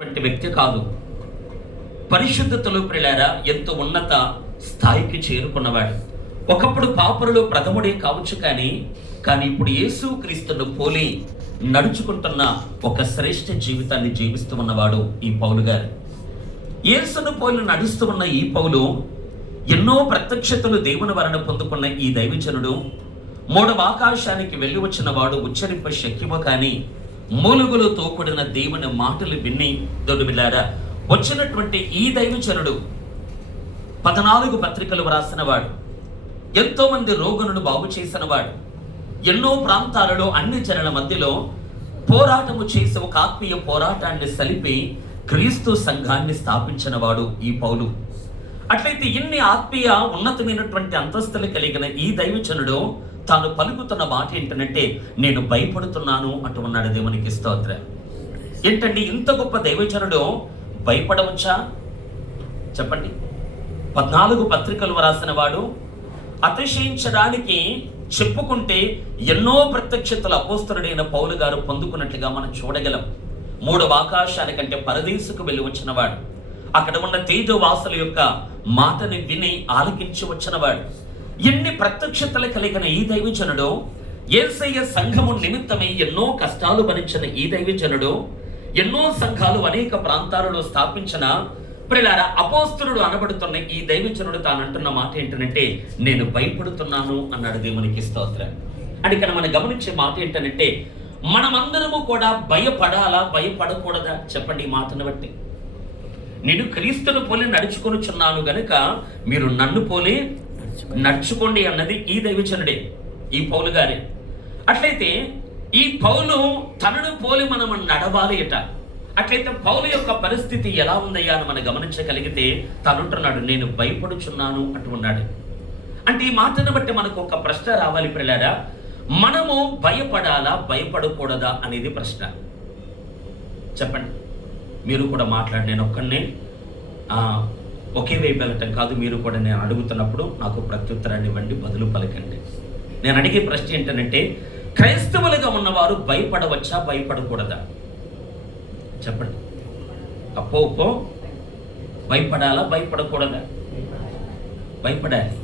వంటి వ్యక్తి కాదు. పరిశుద్ధతలో ప్రియులారా ఎంతో ఉన్నత స్థాయికి చేరుకున్నవాడు. ఒకప్పుడు పాపరులు ప్రథముడే కావచ్చు కానీ ఇప్పుడు యేసు క్రీస్తును పోలి నడుచుకుంటున్న ఒక శ్రేష్ఠ జీవితాన్ని జీవిస్తూ ఉన్నవాడు ఈ పౌలు గారు. యేసును పోలి నడుస్తూ ఉన్న ఈ పౌలు ఎన్నో ప్రత్యక్షతలు దేవుని వలన పొందుకున్న ఈ దైవజనుడు మూడవ ఆకాశానికి వెళ్ళి వచ్చిన వాడు ఉచ్చరింప శక్యమో కానీ మూలుగులతో కూడిన దేవుని మాటలు విని దొడ్డుమిల్లారా వచ్చినటువంటి ఈ దైవజనుడు 14 పత్రికలు వ్రాసిన వాడు, ఎంతో మంది రోగులను బాగు చేసిన వాడు, ఎన్నో ప్రాంతాలలో అన్ని జనుల మధ్యలో పోరాటము చేసి ఒక ఆత్మీయ పోరాటాన్ని సలిపి క్రీస్తు సంఘాన్ని స్థాపించిన వాడు ఈ పౌలు. అట్లయితే ఇన్ని ఆత్మీయ ఉన్నతమైనటువంటి అంతస్తులు కలిగిన ఈ దైవజనుడు తాను పలుకుతున్న మాట ఏంటంటే, నేను భయపడుతున్నాను అంటూ ఉన్నాడు. దేవునికి స్తోత్రం. ఏంటండి ఇంత గొప్ప దైవజనుడు భయపడవచ్చా చెప్పండి? 14 పత్రికలు వ్రాసిన వాడు, అతిశయించడానికి చెప్పుకుంటే ఎన్నో ప్రత్యక్షతలు అపోస్తలుడైన పౌలు గారు పొందుకున్నట్లుగా మనం చూడగలం. 3వ ఆకాశానికంటే పరదేశుకు వెళ్ళి వచ్చినవాడు, అక్కడ ఉన్న తేజోవాసుల యొక్క మాటని విని ఆలకించి వచ్చినవాడు. ఎన్ని ప్రత్యక్షతలు కలిగిన ఈ దైవజనుడు, యేసయ్య సంఘము నిమిత్తమై ఎన్నో కష్టాలు భరించిన ఈ దైవజనుడు, ఎన్నో సంఘాలు అనేక ప్రాంతాలలో స్థాపించిన ప్రియులారా అపోస్తలుడు అనబడుతున్న ఈ దైవజనుడు తాను అంటున్న మాట ఏంటంటే, నేను భయపడుతున్నాను అన్నాడు. దేవునికి స్తోత్రం. అని ఇక్కడ మనం గమనించే మాట ఏంటంటే, మనమందరము కూడా భయపడాలా భయపడకూడదా చెప్పండి? ఈ మాటను బట్టి, నేను క్రీస్తును పోలి నడుచుకొనుచున్నాను గనుక మీరు నన్ను పోలి నడుచుకోండి అన్నది ఈ దైవజనుడే, ఈ పౌలు గారే. అట్లయితే ఈ పౌలు తనను పోలి మనం నడవాలి అట. అట్లయితే పౌలు యొక్క పరిస్థితి ఎలా ఉందయ్యా అని మనం గమనించగలిగితే తనుంటున్నాడు, నేను భయపడుచున్నాను అంటూ ఉన్నాడు. అంటే ఈ మాటను బట్టి మనకు ఒక ప్రశ్న రావాలి ప్రియులారా, మనము భయపడాలా భయపడకూడదా అనేది ప్రశ్న. చెప్పండి, మీరు కూడా మాట్లాడి, నేను ఒక్కడినే ఒకే వైపు వెళ్ళటం కాదు. మీరు కూడా నేను అడుగుతున్నప్పుడు నాకు ప్రత్యుత్తరాన్ని ఇవ్వండి, బదులు పలకండి. నేను అడిగే ప్రశ్న ఏంటంటే, క్రైస్తవులుగా ఉన్నవారు భయపడవచ్చా భయపడకూడదా చెప్పండి? అప్పో భయపడాలా భయపడకూడదా? భయపడాలి.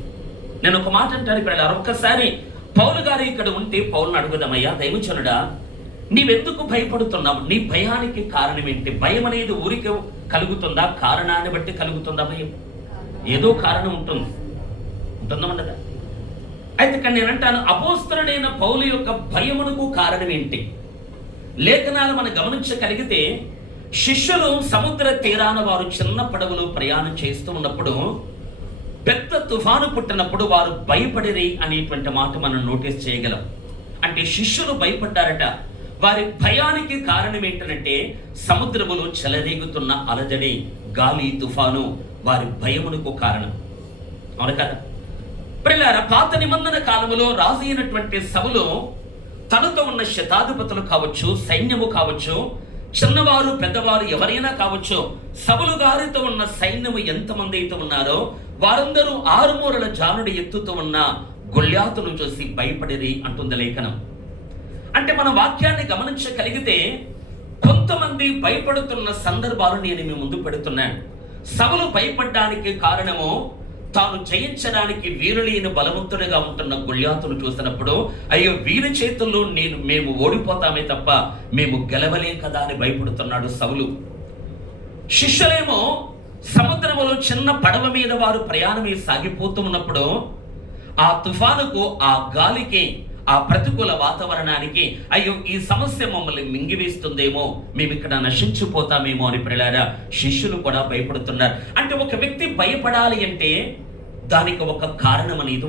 నేను ఒక మాట అంటాను ఇక్కడ, ఒక్కసారి పౌలు గారు ఇక్కడ ఉంటే పౌలుని అడుగుదామయ్యా, దైవజనుడా నీవెందుకు భయపడుతున్నావు? నీ భయానికి కారణం ఏంటి? భయం అనేది ఊరికే కలుగుతుందా? కారణాన్ని బట్టి కలుగుతుందా భయం? ఏదో కారణం ఉంటుందా ఉండదా? అయితే ఇక్కడ నేను అంటాను, అపోస్తలుడైన పౌలు యొక్క భయమునకు కారణం ఏంటి? లేఖనాలు మనం గమనించగలిగితే, శిష్యులు సముద్ర తీరాన వారు చిన్న పడవలు ప్రయాణం చేస్తూ ఉన్నప్పుడు పెద్ద తుఫాను పుట్టినప్పుడు వారు భయపడిరి అనేటువంటి మాట మనం నోటీస్ చేయగలం. అంటే శిష్యులు భయపడ్డారట. వారి భయానికి కారణం ఏంటంటే, సముద్రములో చెలరేగుతున్న అలజడి, గాలి, తుఫాను వారి భయమునకు కారణం. అవును కదా ప్రియులారా? పాత నిబంధన కాలములో రాజు అయినటువంటి సౌలు తనతో ఉన్న శతాధిపతులు కావచ్చు, సైన్యము కావచ్చు, చిన్నవారు పెద్దవారు ఎవరైనా కావచ్చు, సౌలు గారితో ఉన్న సైన్యము ఎంతమంది అయితే ఉన్నారో వారందరూ 6 మూరల జానుడి ఎత్తుతో ఉన్న గొల్యాతును చూసి భయపడిరి అంటుంది లేఖనం. అంటే మన వాక్యాన్ని గమనించగలిగితే కొంతమంది భయపడుతున్న సందర్భాలు నేను మీ ముందు పెడుతున్నాను. సౌలు భయపడడానికి కారణము, తాను జయించడానికి వీరులైన బలవంతుడిగా ఉంటున్న గొల్యాతును చూసినప్పుడు, అయ్యో వీరి చేతుల్లో మేము ఓడిపోతామే తప్ప మేము గెలవలేం కదా అని భయపడుతున్నాడు సౌలు. శిష్యులేమో సముద్రములో చిన్న పడవ మీద వారు ప్రయాణమే సాగిపోతూ ఉన్నప్పుడు ఆ తుఫానుకు, ఆ గాలికి, ఆ ప్రతికూల వాతావరణానికి అయ్యో ఈ సమస్య మమ్మల్ని మింగివేస్తుందేమో, మేము ఇక్కడ నశించిపోతామేమో అని ప్రియులారా శిష్యులు కూడా భయపడుతున్నారు. అంటే ఒక వ్యక్తి భయపడాలి అంటే దానికి ఒక కారణం అనేది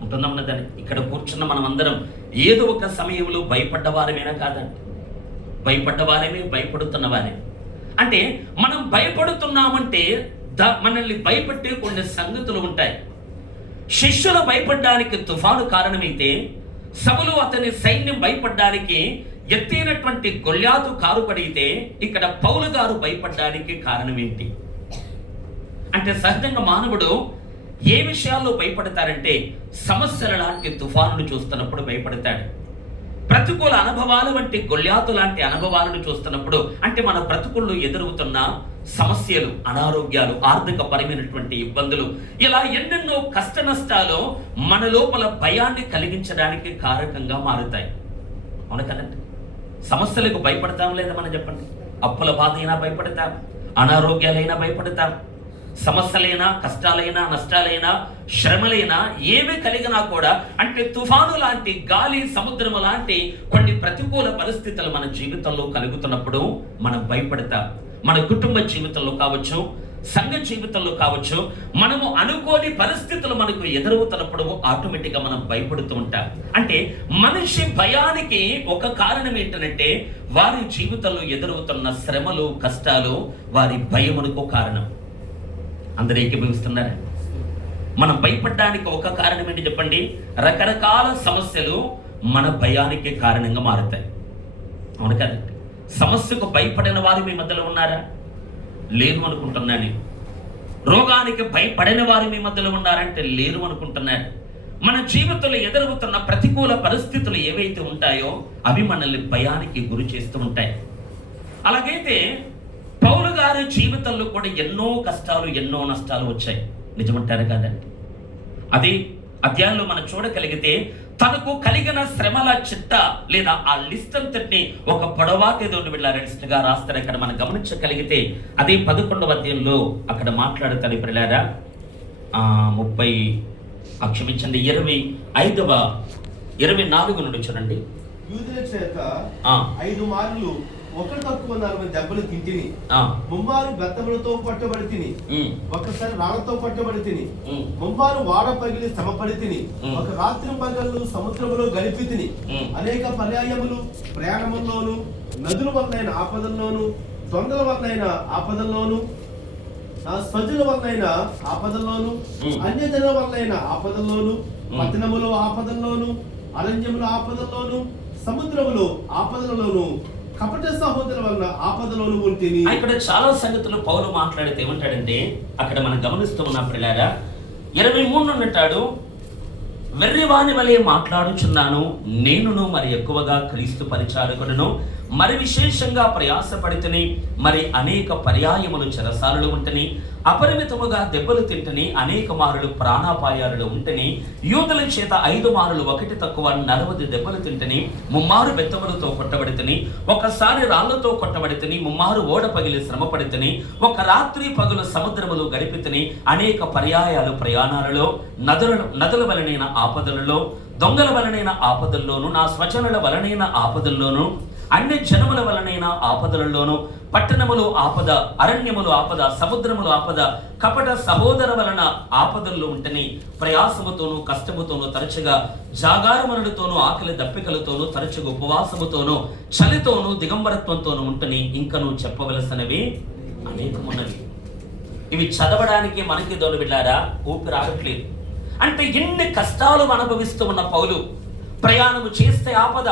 ఉంటుందన్నదని ఇక్కడ కూర్చున్న మనం అందరం ఏదో ఒక సమయంలో భయపడ్డవారమేనా కాదండి? భయపడ్డవారేమే, భయపడుతున్నవారే. అంటే మనం భయపడుతున్నామంటే మనల్ని భయపెట్టే కొన్ని సంగతులు ఉంటాయి. శిష్యులు భయపడడానికి తుఫాను కారణమైతే, సౌలు అతని సైన్యం భయపడడానికి ఎత్తైనటువంటి గొల్యాతు కారుపడితే, ఇక్కడ పౌలు గారు భయపడడానికి కారణం ఏంటి? అంటే సహజంగా మానవుడు ఏ విషయాల్లో భయపడతారంటే, సమస్యల లాంటి తుఫానును చూస్తున్నప్పుడు భయపడతాడు. ప్రతికూల అనుభవాలు వంటి గొల్యాతు లాంటి అనుభవాలను చూస్తున్నప్పుడు, అంటే మన బ్రతుకుల్లో ఎదురవుతున్న సమస్యలు, అనారోగ్యాలు, ఆర్థిక పరమైనటువంటి ఇబ్బందులు, ఇలా ఎన్నెన్నో కష్ట నష్టాలు మన లోపల భయాన్ని కలిగించడానికి కారకంగా మారుతాయి. అవును కదండి? సమస్యలకు భయపడతాం లేదా మనం చెప్పండి? అప్పుల బాధ అయినా భయపడతాం, అనారోగ్యాలైనా భయపడతాం, సమస్యలైనా, కష్టాలైనా, నష్టాలైనా, శ్రమలైనా ఏవి కలిగినా కూడా, అంటే తుఫాను లాంటి, గాలి, సముద్రము లాంటి కొన్ని ప్రతికూల పరిస్థితులు మన జీవితంలో కలుగుతున్నప్పుడు మనం భయపడతాం. మన కుటుంబ జీవితంలో కావచ్చు, సంఘ జీవితంలో కావచ్చు, మనము అనుకోని పరిస్థితులు మనకు ఎదురవుతున్నప్పుడు ఆటోమేటిక్గా మనం భయపడుతూ ఉంటాం. అంటే మనిషి భయానికి ఒక కారణం ఏంటంటే వారి జీవితంలో ఎదురవుతున్న శ్రమలు, కష్టాలు వారి భయమునకు కారణం. అందరూ ఏకీభవిస్తున్నారా? మనం భయపడడానికి ఒక కారణం ఏంటి చెప్పండి? రకరకాల సమస్యలు మన భయానికి కారణంగా మారుతాయి. అవును కదండి? సమస్యకు భయపడిన వారు మీ మధ్యలో ఉన్నారా? లేరు అనుకుంటున్నాను. రోగానికి భయపడిన వారు మీ మధ్యలో ఉన్నారంటే లేరు అనుకుంటున్నారు. మన జీవితంలో ఎదురవుతున్న ప్రతికూల పరిస్థితులు ఏవైతే ఉంటాయో అవి మనల్ని భయానికి గురి చేస్తూ ఉంటాయి. అలాగైతే పౌలు గారి జీవితంలో కూడా ఎన్నో కష్టాలు, ఎన్నో నష్టాలు వచ్చాయి. నిజమంటారు కాదండి? అది అధ్యాయంలో మనం చూడగలిగితే తనకు కలిగిన శ్రమల చిట్ట లేదా ఆ లిస్ట్ అంతటిని ఒక పొడవాటి గా రాస్తారు. అక్కడ మనం గమనించగలిగితే అదే 11వ అధ్యాయంలో అక్కడ మాట్లాడుతారు. పిల్లారా 24 నుండి చూడండి. యూదుల చేత 5 మార్లు ఒకరు తక్కువ 40 దెబ్బలు తింటిని, ముమ్మారు బెత్తములతో పట్టబడి తిని, ఒకసారి రాళ్లతో పట్టబడి తిని, ముమ్మారు వాడ పగిలి శ్రమపడి తిని, ఒక రాత్రి పగళ్ళు సముద్రములో గడిపి తిని, అనేక పర్యాయములు ప్రయాణముల్లోను, నదుల వల్లైన ఆపదల్లోను, దొంగల వల్లైన ఆపదల్లోను, స్వజుల వల్లైన ఆపదల్లోను, అన్యజనుల వల్లైన ఆపదల్లోను, పట్టణములో ఆపదల్లోను, అరణ్యముల ఆపదల్లోను, సముద్రములో ఆపదలలోను, కపట సహోదరుల వల్ల ఆపదలోను ఉంటేని. ఇక్కడ చాలా సంగతులు పౌలు మాట్లాడితే ఏమంటాడంటే, అక్కడ మనం గమనిస్తూ ఉన్నాం పిల్లారా 23 అంటాడు, వెర్రివాని వలె మాట్లాడుచున్నాను, నేనును మరి ఎక్కువగా క్రీస్తు పరిచారకులను, మరి విశేషంగా ప్రయాసపడితని, మరి అనేక పర్యాయములు చెరసాలలో ఉంటని, అపరిమితముగా దెబ్బలు తింటని, అనేక మారులు ప్రాణాపాయాలలో ఉంటని, యూదుల చేత 5 మారులు ఒకటి తక్కువ 40 దెబ్బలు తింటని, ముమ్మారు బెత్తములతో కొట్టబడితని, ఒకసారి రాళ్లతో కొట్టబడితని, ముమ్మారు ఓడ పగిలి శ్రమపడితని, ఒక రాత్రి పగలు సముద్రములు గడిపితని, అనేక పర్యాయాలు ప్రయాణాలలో, నదుల వలనైన ఆపదలలో, దొంగల వలనైన ఆపదల్లోను, నా స్వజనుల వలనైన ఆపదల్లోను, అన్ని జనముల వలనైన ఆపదలలోను, పట్టణములు ఆపద, అరణ్యములు ఆపద, సముద్రములు ఆపద, కపట సహోదర వలన ఆపదల్లో ఉంటని, ప్రయాసముతోనూ కష్టముతోనూ, తరచుగా జాగారమనులతోనూ, ఆకలి దప్పికలతోనూ, తరచుగా ఉపవాసముతోనూ, చలితోనూ, దిగంబరత్వంతోనూ ఉంటని, ఇంకను చెప్పవలసినవి అనేకమున్నవి. ఇవి చదవడానికి మనకి దోలు బిడ్డారా ఊపిరాగట్లేదు. అంటే ఎన్ని కష్టాలు అనుభవిస్తూ ఉన్న పౌలు, ప్రయాణము చేస్తే ఆపద,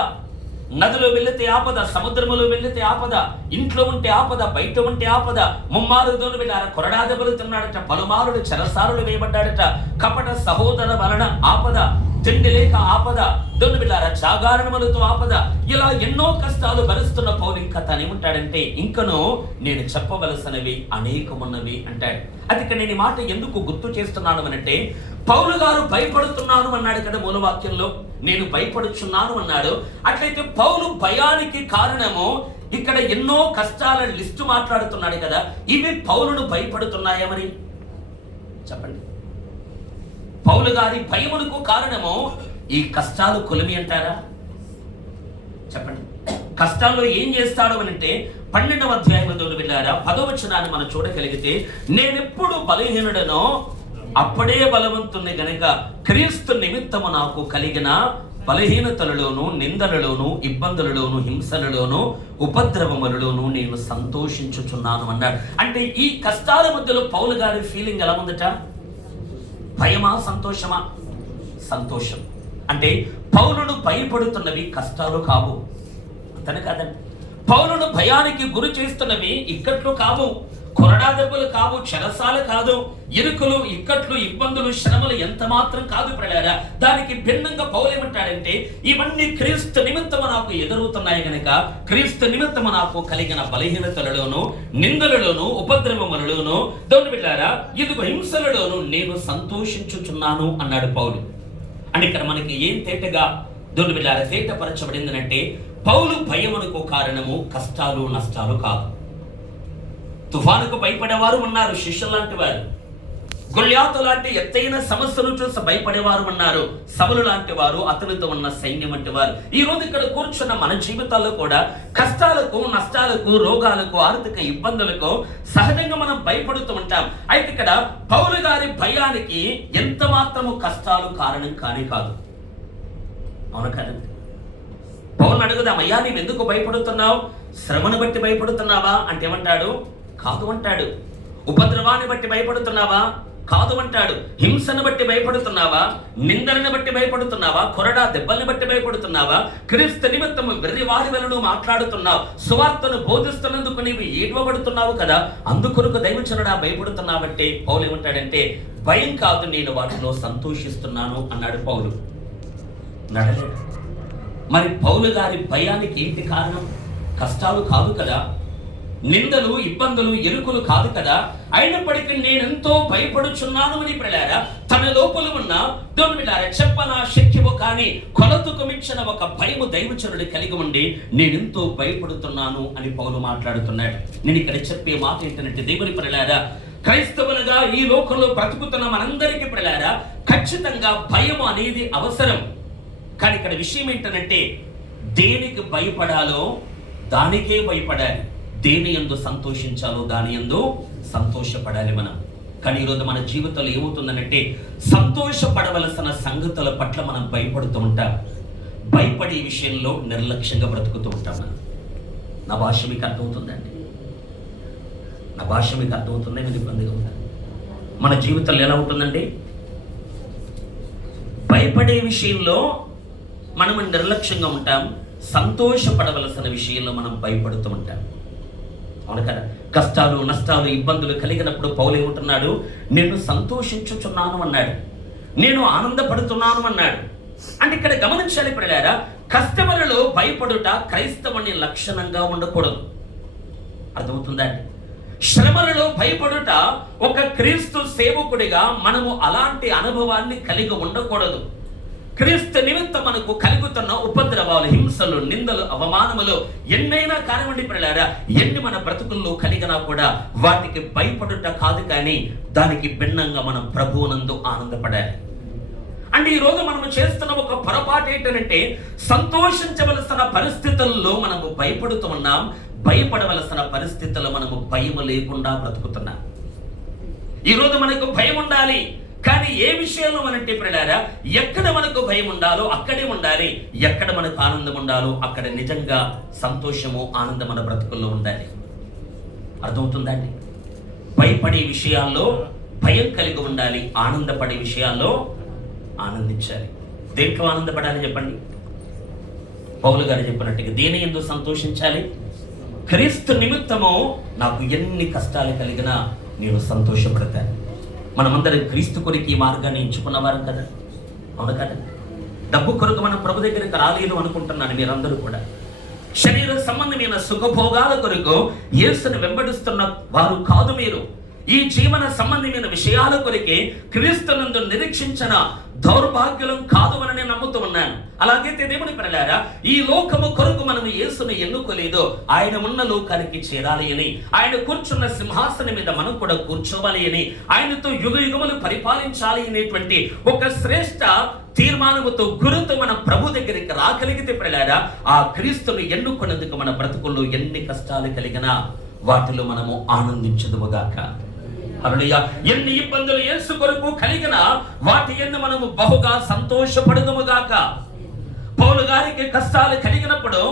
నదిలో వెళితే ఆపద, సముద్రములో వెళితే ఆపద, ఇంట్లో ఉంటే ఆపద, బయట ఉంటే ఆపద, ముమ్మారు దోలు బిడ్డారా కొరడా దెబ్బలు తిన్నాడట, పలుమారుడు చెరసారులు వేయబడ్డాడట, కపట సహోదర వలన ఆపద, తిండి లేక ఆపద, దోలు బిడ్డారా జాగారణములతో ఆపద, ఇలా ఎన్నో కష్టాలు భరిస్తున్న పౌలు ఇంకా తనేమంటాడంటే, ఇంకను నేను చెప్పవలసినవి అనేకమున్నవి అంటాడు. అది ఇక్కడ నేను ఈ మాట ఎందుకు గుర్తు చేస్తున్నాను అనంటే, పౌలు గారు భయపడుతున్నాను అన్నాడు కదా మూలవాక్యంలో, నేను భయపడుచున్నాను అన్నాడు. అట్లయితే పౌలు భయానికి కారణము ఇక్కడ ఎన్నో కష్టాల లిస్టు మాట్లాడుతున్నాడు కదా, ఇవి పౌలును భయపడుతున్నాయమని చెప్పండి. పౌలు గారి భయమునకు కారణము ఈ కష్టాలు కొలిమి అంటారా? చెప్పండి. కష్టాల్లో ఏం చేస్తాడు అనంటే 12వ అధ్యాయంలో వెళ్ళారా 10వ వచనాన్ని మనం చూడగలిగితే, నేనెప్పుడు బలహీనుడనో అప్పుడే బలవంతుని గనుక క్రీస్తు నిమిత్తము నాకు కలిగిన బలహీనతలలోను, నిందలలోను, ఇబ్బందులలోను, హింసలలోను, ఉపద్రవములలోను నేను సంతోషించుచున్నాను అన్నాడు. అంటే ఈ కష్టాల మధ్యలో పౌలు గారి ఫీలింగ్ ఎలా ఉందట? భయమా, సంతోషమా? సంతోషం. అంటే పౌలును భయపడుతున్నవి కష్టాలు కావు, అంతనే కాదండి. పౌలును భయానికి గురి చేస్తున్నవి ఇక్కట్లు కావు. కొరడా దెబ్బలు కావు, చెరసాలు కాదు, ఇరుకులు, ఇక్కట్లు, ఇబ్బందులు, శ్రమలు ఎంత మాత్రం కాదు ప్రియులారా. దానికి భిన్నంగా పౌలు ఏమంటాడంటే, ఇవన్నీ క్రీస్తు నిమిత్తము నాకు ఎదురవుతున్నాయి గనక క్రీస్తు నిమిత్తము నాకు కలిగిన బలహీనతలలోను, నిందలలోను, ఉపద్రవములలోను, దేవుని బిడ్డలారా, ఇదిగో హింసలలోను నేను సంతోషించుచున్నాను అన్నాడు పౌలు. అని ఇక్కడ మనకి ఏం తేటగా దేవుని బిడ్డలారా తేటపరచబడింది అంటే, పౌలు భయమునకు కారణము కష్టాలు, నష్టాలు కాదు. తుఫానుకు భయపడేవారు ఉన్నారు, శిష్యులు లాంటి వారు. గొల్యాతు లాంటి ఎత్తైన సమస్యను చూసి భయపడేవారు ఉన్నారు, సౌలు లాంటి వారు, అతనితో ఉన్న సైన్యం వంటి వారు. ఈ రోజు ఇక్కడ కూర్చున్న మన జీవితాల్లో కూడా కష్టాలకు, నష్టాలకు, రోగాలకు, ఆర్థిక ఇబ్బందులకు సహజంగా మనం భయపడుతూ ఉంటాం. అయితే ఇక్కడ పౌలు గారి భయానికి ఎంత మాత్రము కష్టాలు కారణం కానే కాదు. అవును కదండి. పౌలు అడుగుదాం, అయ్యా నీవు ఎందుకు భయపడుతున్నావు? శ్రమను బట్టి భయపడుతున్నావా అంటే ఏమంటాడు? కాదు అంటాడు. ఉపద్రవాన్ని బట్టి భయపడుతున్నావా? కాదు అంటాడు. హింసను బట్టి భయపడుతున్నావా? నిందలను బట్టి భయపడుతున్నావా? కొరడా దెబ్బల్ని బట్టి భయపడుతున్నావా? క్రీస్తు నిమిత్తము వెర్రివారి వలన మాట్లాడుతున్నావు, సువార్తను బోధిస్తున్నందుకు నీవు ఏడవబడుతున్నావు కదా, అందుకొరకు దైవజనుడా భయపడుతున్నావంటే పౌలు ఏమంటాడంటే, భయం కాదు, నేను వాటిలో సంతోషిస్తున్నాను అన్నాడు పౌలు. నడలేదు. మరి పౌలు గారి భయానికి ఏంటి కారణం? కష్టాలు కాదు కదా, నిందలు, ఇబ్బందులు, ఎరుకులు కాదు కదా. అయినప్పటికీ నేనెంతో భయపడుచున్నాను అని ప్రియులారా తన లోపల ఉన్న దేవుని బిడ్డలారా చెప్పనా శక్యము కానీ కొలతకు మించిన ఒక భయము దైవజనుడు కలిగి ఉండి నేనెంతో భయపడుతున్నాను అని పౌలు మాట్లాడుతున్నాడు. నేను ఇక్కడ చెప్పే మాట ఏంటంటే, దేవుని ప్రియులారా క్రైస్తవులుగా ఈ లోకంలో బ్రతుకుతున్న మనందరికీ ప్రియులారా ఖచ్చితంగా భయం అనేది అవసరం. కానీ ఇక్కడ విషయం ఏంటంటే, దేనికి భయపడాలో దానికే భయపడాలి, దేని యందు సంతోషించాలో దాని యందు సంతోషపడాలి మనం. కానీ ఈరోజు మన జీవితంలో ఏమవుతుందనంటే, సంతోషపడవలసిన సంగతుల పట్ల మనం భయపడుతూ ఉంటాం, భయపడే విషయంలో నిర్లక్ష్యంగా బ్రతుకుతూ ఉంటాం మనం. నా భాష మీకు అర్థమవుతుందండి? నా భాష మీకు అర్థమవుతుందే? మీరు ఇబ్బందిగా ఉందా? మన జీవితంలో ఎలా ఉంటుందండి? భయపడే విషయంలో మనం నిర్లక్ష్యంగా ఉంటాం, సంతోషపడవలసిన విషయంలో మనం భయపడుతూ ఉంటాం. అవును కదా. కష్టాలు, నష్టాలు, ఇబ్బందులు కలిగినప్పుడు పౌలు ఏమంటున్నాడు? నేను సంతోషించుచున్నాను అన్నాడు, నేను ఆనందపడుతున్నాను అన్నాడు. అంటే ఇక్కడ గమనించాలి ప్రియులారా, కష్టములలో భయపడుట క్రైస్తవుని లక్షణంగా ఉండకూడదు. అర్థమవుతుందా అండి? శ్రమలలో భయపడుట ఒక క్రీస్తు సేవకుడిగా మనము అలాంటి అనుభవాన్ని కలిగి ఉండకూడదు. క్రీస్తు నిమిత్తం మనకు కలుగుతున్న ఉపద్రవాలు, హింసలు, నిందలు, అవమానములు ఎన్నైనా కానివ్వండి ప్రియులారా, ఎన్ని మన బ్రతుకుల్లో కలిగినా కూడా వాటికి భయపడుట కాదు, కానీ దానికి భిన్నంగా మనం ప్రభువునందు ఆనందపడాలి. అంటే ఈరోజు మనము చేస్తున్న ఒక పొరపాటు ఏంటంటే, సంతోషించవలసిన పరిస్థితుల్లో మనము భయపడుతూ ఉన్నాం, భయపడవలసిన పరిస్థితుల్లో మనము భయం లేకుండా బ్రతుకుతున్నాం. ఈరోజు మనకు భయం ఉండాలి, కానీ ఏ విషయంలో మనంటే ప్రియులారా, ఎక్కడ మనకు భయం ఉండాలో అక్కడే ఉండాలి, ఎక్కడ మనకు ఆనందం ఉండాలో అక్కడ నిజంగా సంతోషము, ఆనందం మన బ్రతుకుల్లో ఉండాలి. అర్థమవుతుందండి? భయపడే విషయాల్లో భయం కలిగి ఉండాలి, ఆనందపడే విషయాల్లో ఆనందించాలి. దేంట్లో ఆనందపడాలి చెప్పండి? పౌలు గారు చెప్పినట్టుగా దేని యందు సంతోషించాలి? క్రీస్తు నిమిత్తము నాకు ఎన్ని కష్టాలు కలిగినా నేను సంతోషపడతాను. మనమందరం క్రీస్తు కొరకు ఈ మార్గాన్ని ఎంచుకున్నవారు కదా, అవును కదా. డబ్బు కొరకు మనం ప్రభు దగ్గరికి రాలేదు అనుకుంటున్నాను మీరందరూ కూడా. శరీర సంబంధమైన సుఖభోగాల కొరకు యేసుని వెంబడిస్తున్న వారు కాదు మీరు. ఈ జీవన సంబంధమైన విషయాల కొరకే క్రీస్తునందు నిరీక్షించిన దౌర్భాగ్యులం కాదు అని నేను నమ్ముతూ ఉన్నాను. అలాగైతే దేవుని ప్రియులారా, ఈ లోకము కొరకు మనం యేసును ఎన్నుకోలేదు, ఆయన ఉన్న లోకానికి చేరాలి అని, ఆయన కూర్చున్న సింహాసనం మీద మనం కూడా కూర్చోవాలి అని, ఆయనతో యుగ యుగములు పరిపాలించాలి అనేటువంటి ఒక శ్రేష్ట తీర్మానముతో, గురుతో మన ప్రభు దగ్గరికి రాగలిగితే ప్రియులారా, ఆ క్రీస్తును ఎన్నుకున్నందుకు మన బ్రతుకుల్లో ఎన్ని కష్టాలు కలిగినా వాటిలో మనము ఆనందించదుముగాక. హల్లెలూయా. ఎన్ని ఇబ్బందులు యేసు కొరకు కలిగిన వాటి యందు మనము బహుగా సంతోషపడదుముగాక. పౌలు గారికి కష్టాలు కలిగినప్పుడు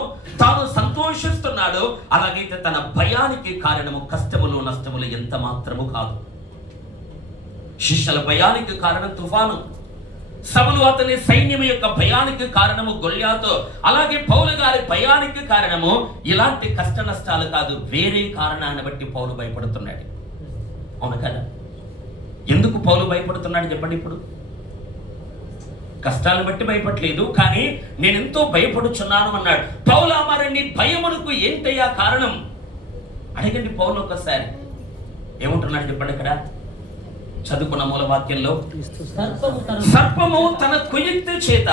తాను సంతోషిస్తున్నాడు, అలాగైతే తన భయానికి కారణము కష్టములు, నష్టములు ఎంత మాత్రము కాదు. శిష్యుల భయానికి కారణం తుఫాను, సౌలు అతని సైన్యం యొక్క భయానికి కారణము గొల్యాతు, అలాగే పౌలు గారి భయానికి కారణము ఇలాంటి కష్ట నష్టాలు కాదు, వేరే కారణాన్ని బట్టి పౌలు భయపడుతున్నాడు. అవును కదా? ఎందుకు పౌలు భయపడుతున్నాడు చెప్పండి. ఇప్పుడు కష్టాలను బట్టి భయపడలేదు, కానీ నేను ఎంతో భయపడుచున్నాను అన్నాడు. పౌలా, మరి నీ భయమునకు ఏంటయ్యా కారణం? అడగండి పౌలు ఒక్కసారి. ఏమంటున్నాడు చెప్పండి. ఇక్కడ చదువుకున్న మూల వాక్యంలో, సర్పము తన కుయుక్తి చేత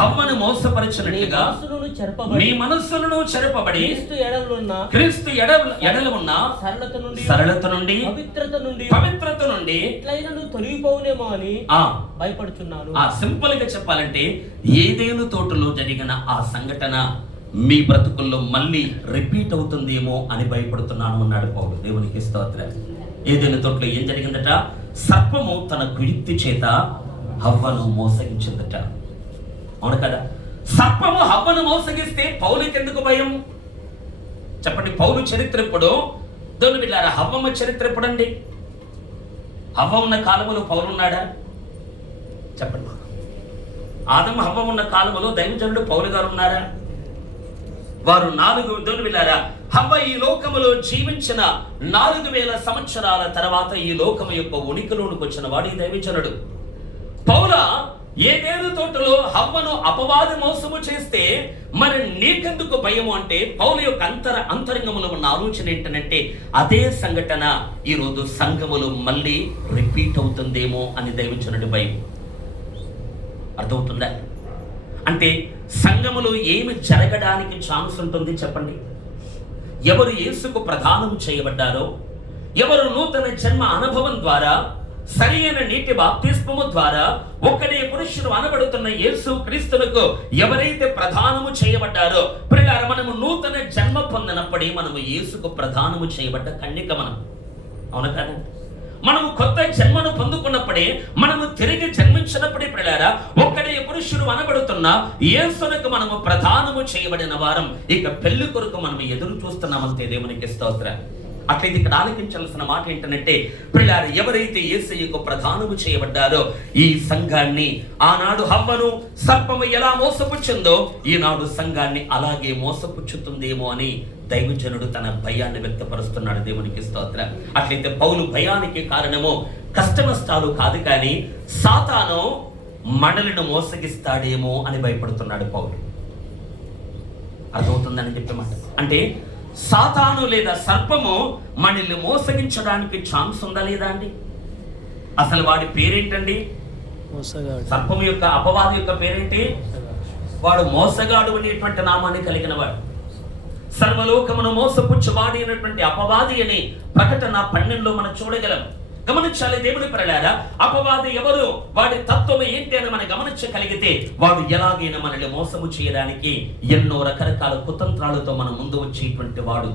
హవ్వను మోసపరచినట్లుగా మీ మనస్సులను చెరపబడి క్రీస్తు ఎడల ఉన్న సరళత నుండి పవిత్రత నుండి తొలగిపోవునేమో అని భయపడుచున్నాను. సింపుల్ గా చెప్పాలంటే, ఏదేను తోటలో జరిగిన ఆ సంఘటన మీ బ్రతుకుల్లో మళ్ళీ రిపీట్ అవుతుందేమో అని భయపడుతున్నాను అన్నాడు పౌలు. దేవునికి స్తోత్రం. ఏదైనా తోటలో ఏం జరిగిందట? సర్పము తన కుయుక్తి చేత హవ్వను మోసగించిందట. అవును కదా? సర్పము హవ్వను మోసగిస్తే పౌలుకి ఎందుకు భయం చెప్పండి. పౌలు చరిత్ర ఎప్పుడు? దేవుని బిడ్డలారా, హవ్వమ్మ చరిత్ర ఎప్పుడండి? హవ్వ ఉన్న కాలములో పౌలు ఉన్నాడా చెప్పండి. ఆదము హవ్వ ఉన్న కాలములో దైవజనుడు పౌలు గారు ఉన్నారా? వారు 4 హవ్వ ఈ లోకములో జీవించిన 4000 సంవత్సరాల తర్వాత ఈ లోకము యొక్క ఉనికిలోనికి వచ్చిన వాడి దైవజనుడు. పౌల ఏదేను తోటలో హవ్వను అపవాది మోసము చేస్తే మరి నీకెందుకు భయము అంటే, పౌలు యొక్క అంతరంగములో ఉన్న ఆలోచన ఏంటంటే, అదే సంఘటన ఈరోజు సంఘములో మళ్ళీ రిపీట్ అవుతుందేమో అని దైవజనుడి భయం. అర్థమవుతుందా? అంటే సంఘములో ఏమి జరగడానికి ఛాన్స్ ఉంటుంది చెప్పండి. ఎవరు యేసుకు ప్రదానం చేయబడ్డారో, ఎవరు నూతన జన్మ అనుభవం ద్వారా, సరైన నీటి బాప్తిస్మము ద్వారా ఒక్కడే పురుషుడు అనబడుతున్న యేసు క్రీస్తునకు ఎవరైతే ప్రదానము చేయబడ్డారో, ప్రియులారా, మనము నూతన జన్మ పొందినప్పుడే మనము యేసుకు ప్రదానము చేయబడ్డ కన్యక మనం. అవును కదా? మనము కొత్త జన్మను పొందుకున్నప్పుడే, మనము తిరిగి జన్మించినప్పుడే ప్రియులారా, ఒక్కడే పురుషుడు అనబడుతున్న యేసునకు మనము ప్రదానము చేయబడిన వారం. ఇక పెళ్లి కొరకు మనం ఎదురు చూస్తున్నామంతే. దేవునికి స్తోత్రం. అట్లయితే ఇక్కడ ఆలోచించాల్సిన మాట ఏంటంటే, ప్రియులారా, ఎవరైతే యేసయ్యకు ప్రదానము చేయబడ్డారో ఈ సంఘాన్ని, ఆనాడు హవ్వను సర్పము ఎలా మోసపుచ్చిందో ఈనాడు సంఘాన్ని అలాగే మోసపుచ్చుతుందేమో అని దైవజనుడు తన భయాన్ని వ్యక్తపరుస్తున్నాడు. దేవునికి స్తోత్రం. అట్లయితే పౌలు భయానికి కారణము కష్ట నష్టాలు కాదు, కానీ సాతాను మనలను మోసగిస్తాడేమో అని భయపడుతున్నాడు పౌలు. అర్థమవుతుందని చెప్పమాట. అంటే సాతాను లేదా సర్పము మనల్ని మోసగించడానికి ఛాన్స్ ఉందా లేదా అండి? అసలు వాడి పేరేంటండి? సర్పము యొక్క, అపవాది యొక్క పేరేంటి? వాడు మోసగాడు అనేటువంటి నామాన్ని కలిగిన వాడు. సర్వలోకమును మోసపుచ్చువాడి అయినటువంటి అపవాది అని ప్రకటన 12లో మనం చూడగలం. గమనించాలి దేవుని ప్రియులారా, అపవాది ఎవరు, వాడి తత్వం ఏంటి అని మనం గమనించగలిగితే, వాడు ఎలాగైనా మనల్ని మోసము చేయడానికి ఎన్నో రకరకాల కుతంత్రాలతో మన ముందు వచ్చేటువంటి వాడు.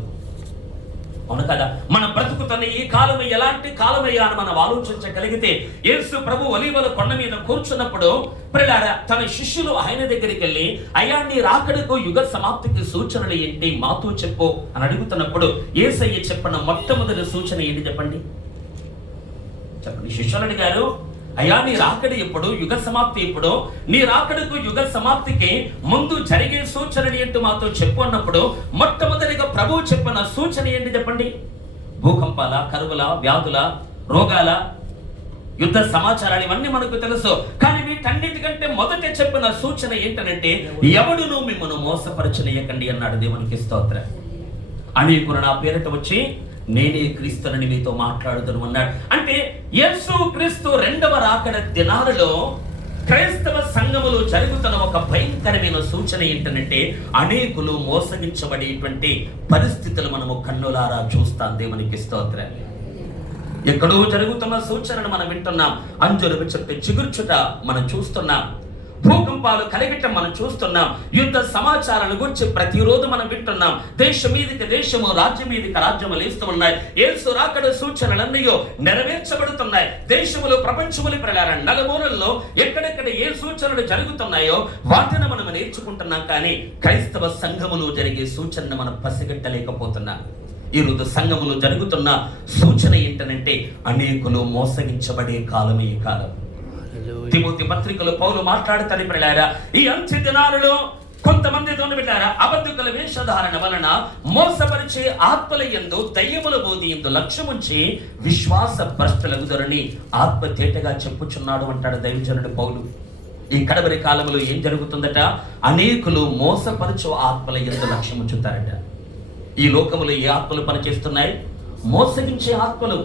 అవును కదా? మన బ్రతుకుతున్న ఈ కాలం ఎలాంటి కాలమయ్యా అని మనం ఆలోచించగలిగితే, యేసు ప్రభు ఒలీవల కొండ మీద కూర్చున్నప్పుడు ప్రియులారా, తన శిష్యులు ఆయన దగ్గరికి వెళ్ళి, అయ్యా నీ రాకడకు యుగ సమాప్తికి సూచనలు ఏంటి మాతో చెప్పు అని అడుగుతున్నప్పుడు, యేసయ్య చెప్పిన మొట్టమొదటి సూచన ఏంటి చెప్పండి. శిష్యులు అడిగారు, అయ్యా నీ రాకడ ఎప్పుడు, యుగ సమాప్తి ఎప్పుడు, నీ రాకడకు యుగ సమాప్తికి ముందు జరిగే సూచనలు ఏంటి మాతో చెప్పు అన్నప్పుడు, మొట్టమొదటిగా ప్రభువు చెప్పిన సూచన ఏంటి చెప్పండి. భూకంపాల, కరువుల, వ్యాధుల, రోగాల, యుద్ధ సమాచారాలు ఇవన్నీ మనకు తెలుసు. కానీ వీటన్నిటికంటే మొదట చెప్పిన సూచన ఏంటంటే, ఎవడును మిమ్మల్ని మోసపరచనీయకండి అన్నాడు. దేవునికి స్తోత్రం. అనేకులు నా పేరిట వచ్చి నేనే క్రీస్తునని మీతో మాట్లాడుతాను అన్నాడు. అంటే యేసు క్రీస్తు రెండవ రాకడ దినాలలో క్రైస్తవ సంఘములో జరుగుతున్న ఒక భయంకరమైన సూచన ఏంటంటే, అనేకులు మోసగించబడేటువంటి పరిస్థితులు మనము కన్నులారా చూస్తాం. దేవునికి స్తోత్రం. ఎక్కడో జరుగుతున్న సూచనను మనం వింటున్నాం. అంజురపు చెట్టు చిగుర్చుట మనం చూస్తున్నాం. భూకంపాలు కలిగటం మనం చూస్తున్నాం. యుద్ధ సమాచారాల గురించి ప్రతిరోజు మనం వింటున్నాం. దేశం మీదకి దేశము, రాజ్యం మీదకి రాజ్యము లేస్తూ ఉన్నాయి. యేసు రాకడ సూచనలన్నీ నెరవేర్చబడుతున్నాయి. దేశములు, ప్రపంచములు ప్రకారం నలుమూలల్లో ఎక్కడెక్కడ ఏ సూచనలు జరుగుతున్నాయో వాటిని మనం నేర్చుకుంటున్నాం. కానీ క్రైస్తవ సంఘములో జరిగే సూచనను మనం పసిగట్టలేకపోతున్నాం. ఈరోజు సంఘములో జరుగుతున్న సూచన ఏంటంటే, అనేకులు మోసగించబడే కాలమే ఈ కాలం. తిమోతి పత్రికలో పౌలు మాట్లాడుతారు ప్రియులారా, ఈ అంత్య దినాలలో కొంతమంది బిడ్డారా అబద్ధకుల వేషధారణ వలన మోసపరిచే ఆత్మల యందు దయ్యముల బోధి యందు లక్ష్యముంచి విశ్వాస భ్రష్టులగుదరని ఆత్మ తేటగా చెప్పుచున్నాడు అంటాడు దైవజనుడు పౌలు. ఈ కడవరి కాలంలో ఏం జరుగుతుందట? అనేకులు మోసపరచు ఆత్మల యందు లక్ష్యముంచుతారట. ఈ లోకములో ఏ ఆత్మలు పనిచేస్తున్నాయి? మోసగించే ఆత్మలు,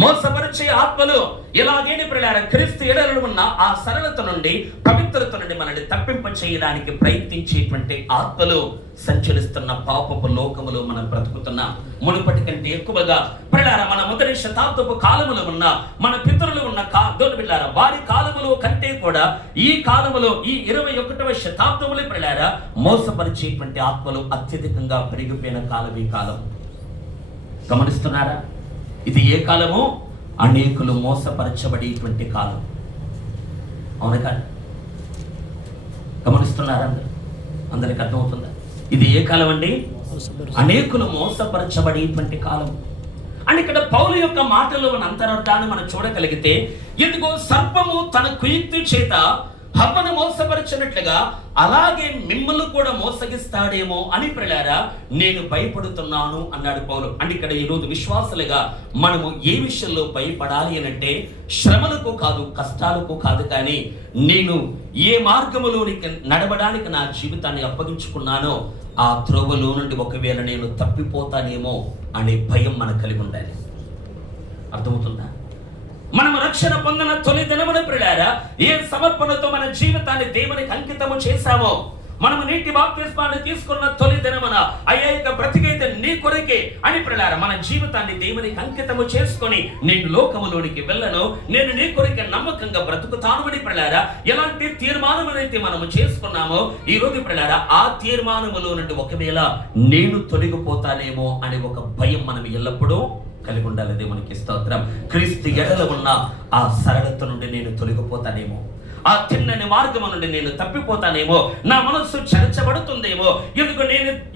మోసపరిచే ఆత్మలు. ఇలాగేని ప్రియులారా, క్రీస్తు ఎడలలో ఉన్న ఆ సరళత నుండి, పవిత్రత నుండి మనల్ని తప్పింప చేయడానికి ప్రయత్నించేటువంటి ఆత్మలు సంచరిస్తున్న పాపపు లోకములో మనం బ్రతుకుతున్నాం. మునుపటి కంటే ఎక్కువగా ప్రియులారా, మన మొదటి శతాబ్దపు కాలములో ఉన్న మన పితరులు ఉన్న బిడ్డారా, వారి కాలములో కంటే కూడా ఈ కాలములో, ఈ 21వ శతాబ్దములో ప్రియులారా, మోసపరిచేటువంటి ఆత్మలు అత్యధికంగా పెరిగిపోయిన కాలం ఈ కాలం. గమనిస్తున్నారా? ఇది ఏ కాలము? అనేకులు మోసపరచబడేటువంటి కాలం. అవును కాదు? గమనిస్తున్నారా? అందరికి అర్థమవుతుందా? ఇది ఏ కాలం అండి? అనేకులు మోసపరచబడేటువంటి కాలం. అని ఇక్కడ పౌలు యొక్క మాటలో ఉన్న అంతరార్థాన్ని మనం చూడగలిగితే, ఇదిగో సర్పము తన కుయుక్తి చేత హవ్వను మోసపరిచినట్లుగా అలాగే మిమ్మల్ని కూడా మోసగిస్తాడేమో అని ప్రియులారా నేను భయపడుతున్నాను అన్నాడు పౌలు. అంటే ఇక్కడ ఈరోజు విశ్వాసులుగా మనము ఏ విషయంలో భయపడాలి అనంటే, శ్రమలకు కాదు, కష్టాలకు కాదు, కానీ నేను ఏ మార్గములోనికి నడవడానికి నా జీవితాన్ని అప్పగించుకున్నానో ఆ త్రోవలో నుండి ఒకవేళ నేను తప్పిపోతానేమో అనే భయం మనకు కలిగి ఉండాలి. అర్థమవుతుందా? మనం రక్షణ పొందిన తొలి దినమున ప్రియులారా, ఏ సమర్పణతో మన జీవితాన్ని దేవునికి అంకితము చేశామో, మనము నీటి బాప్తిస్మాన్ని తీసుకున్న తొలి దినమున అయ్యా ఇక బ్రతికైతే నీ కొరకే అని ప్రియులారా మన జీవితాన్ని దేవునికి అంకితము చేసుకొని, నేను లోకములోనికి వెళ్ళను, నేను నీ కొరకే నమ్మకంగా బ్రతుకుతాను అని ప్రియులారా ఎలాంటి తీర్మానమైతే మనము చేసుకున్నామో ఈ రోజు ప్రియులారా ఆ తీర్మానములో నుండి ఒకవేళ నేను తొలగిపోతానేమో అనే ఒక భయం మనం ఎల్లప్పుడూ కలిగి ఉండాలి. దేవునికి స్తోత్రం. క్రీస్తు ఎడల ఉన్న ఆ సరళత నుండి నేను తొలగిపోతానేమో, ఆ తిన్నని మార్గం నుండి నేను తప్పిపోతానేమో, నా మనస్సు చరచబడుతుందేమో,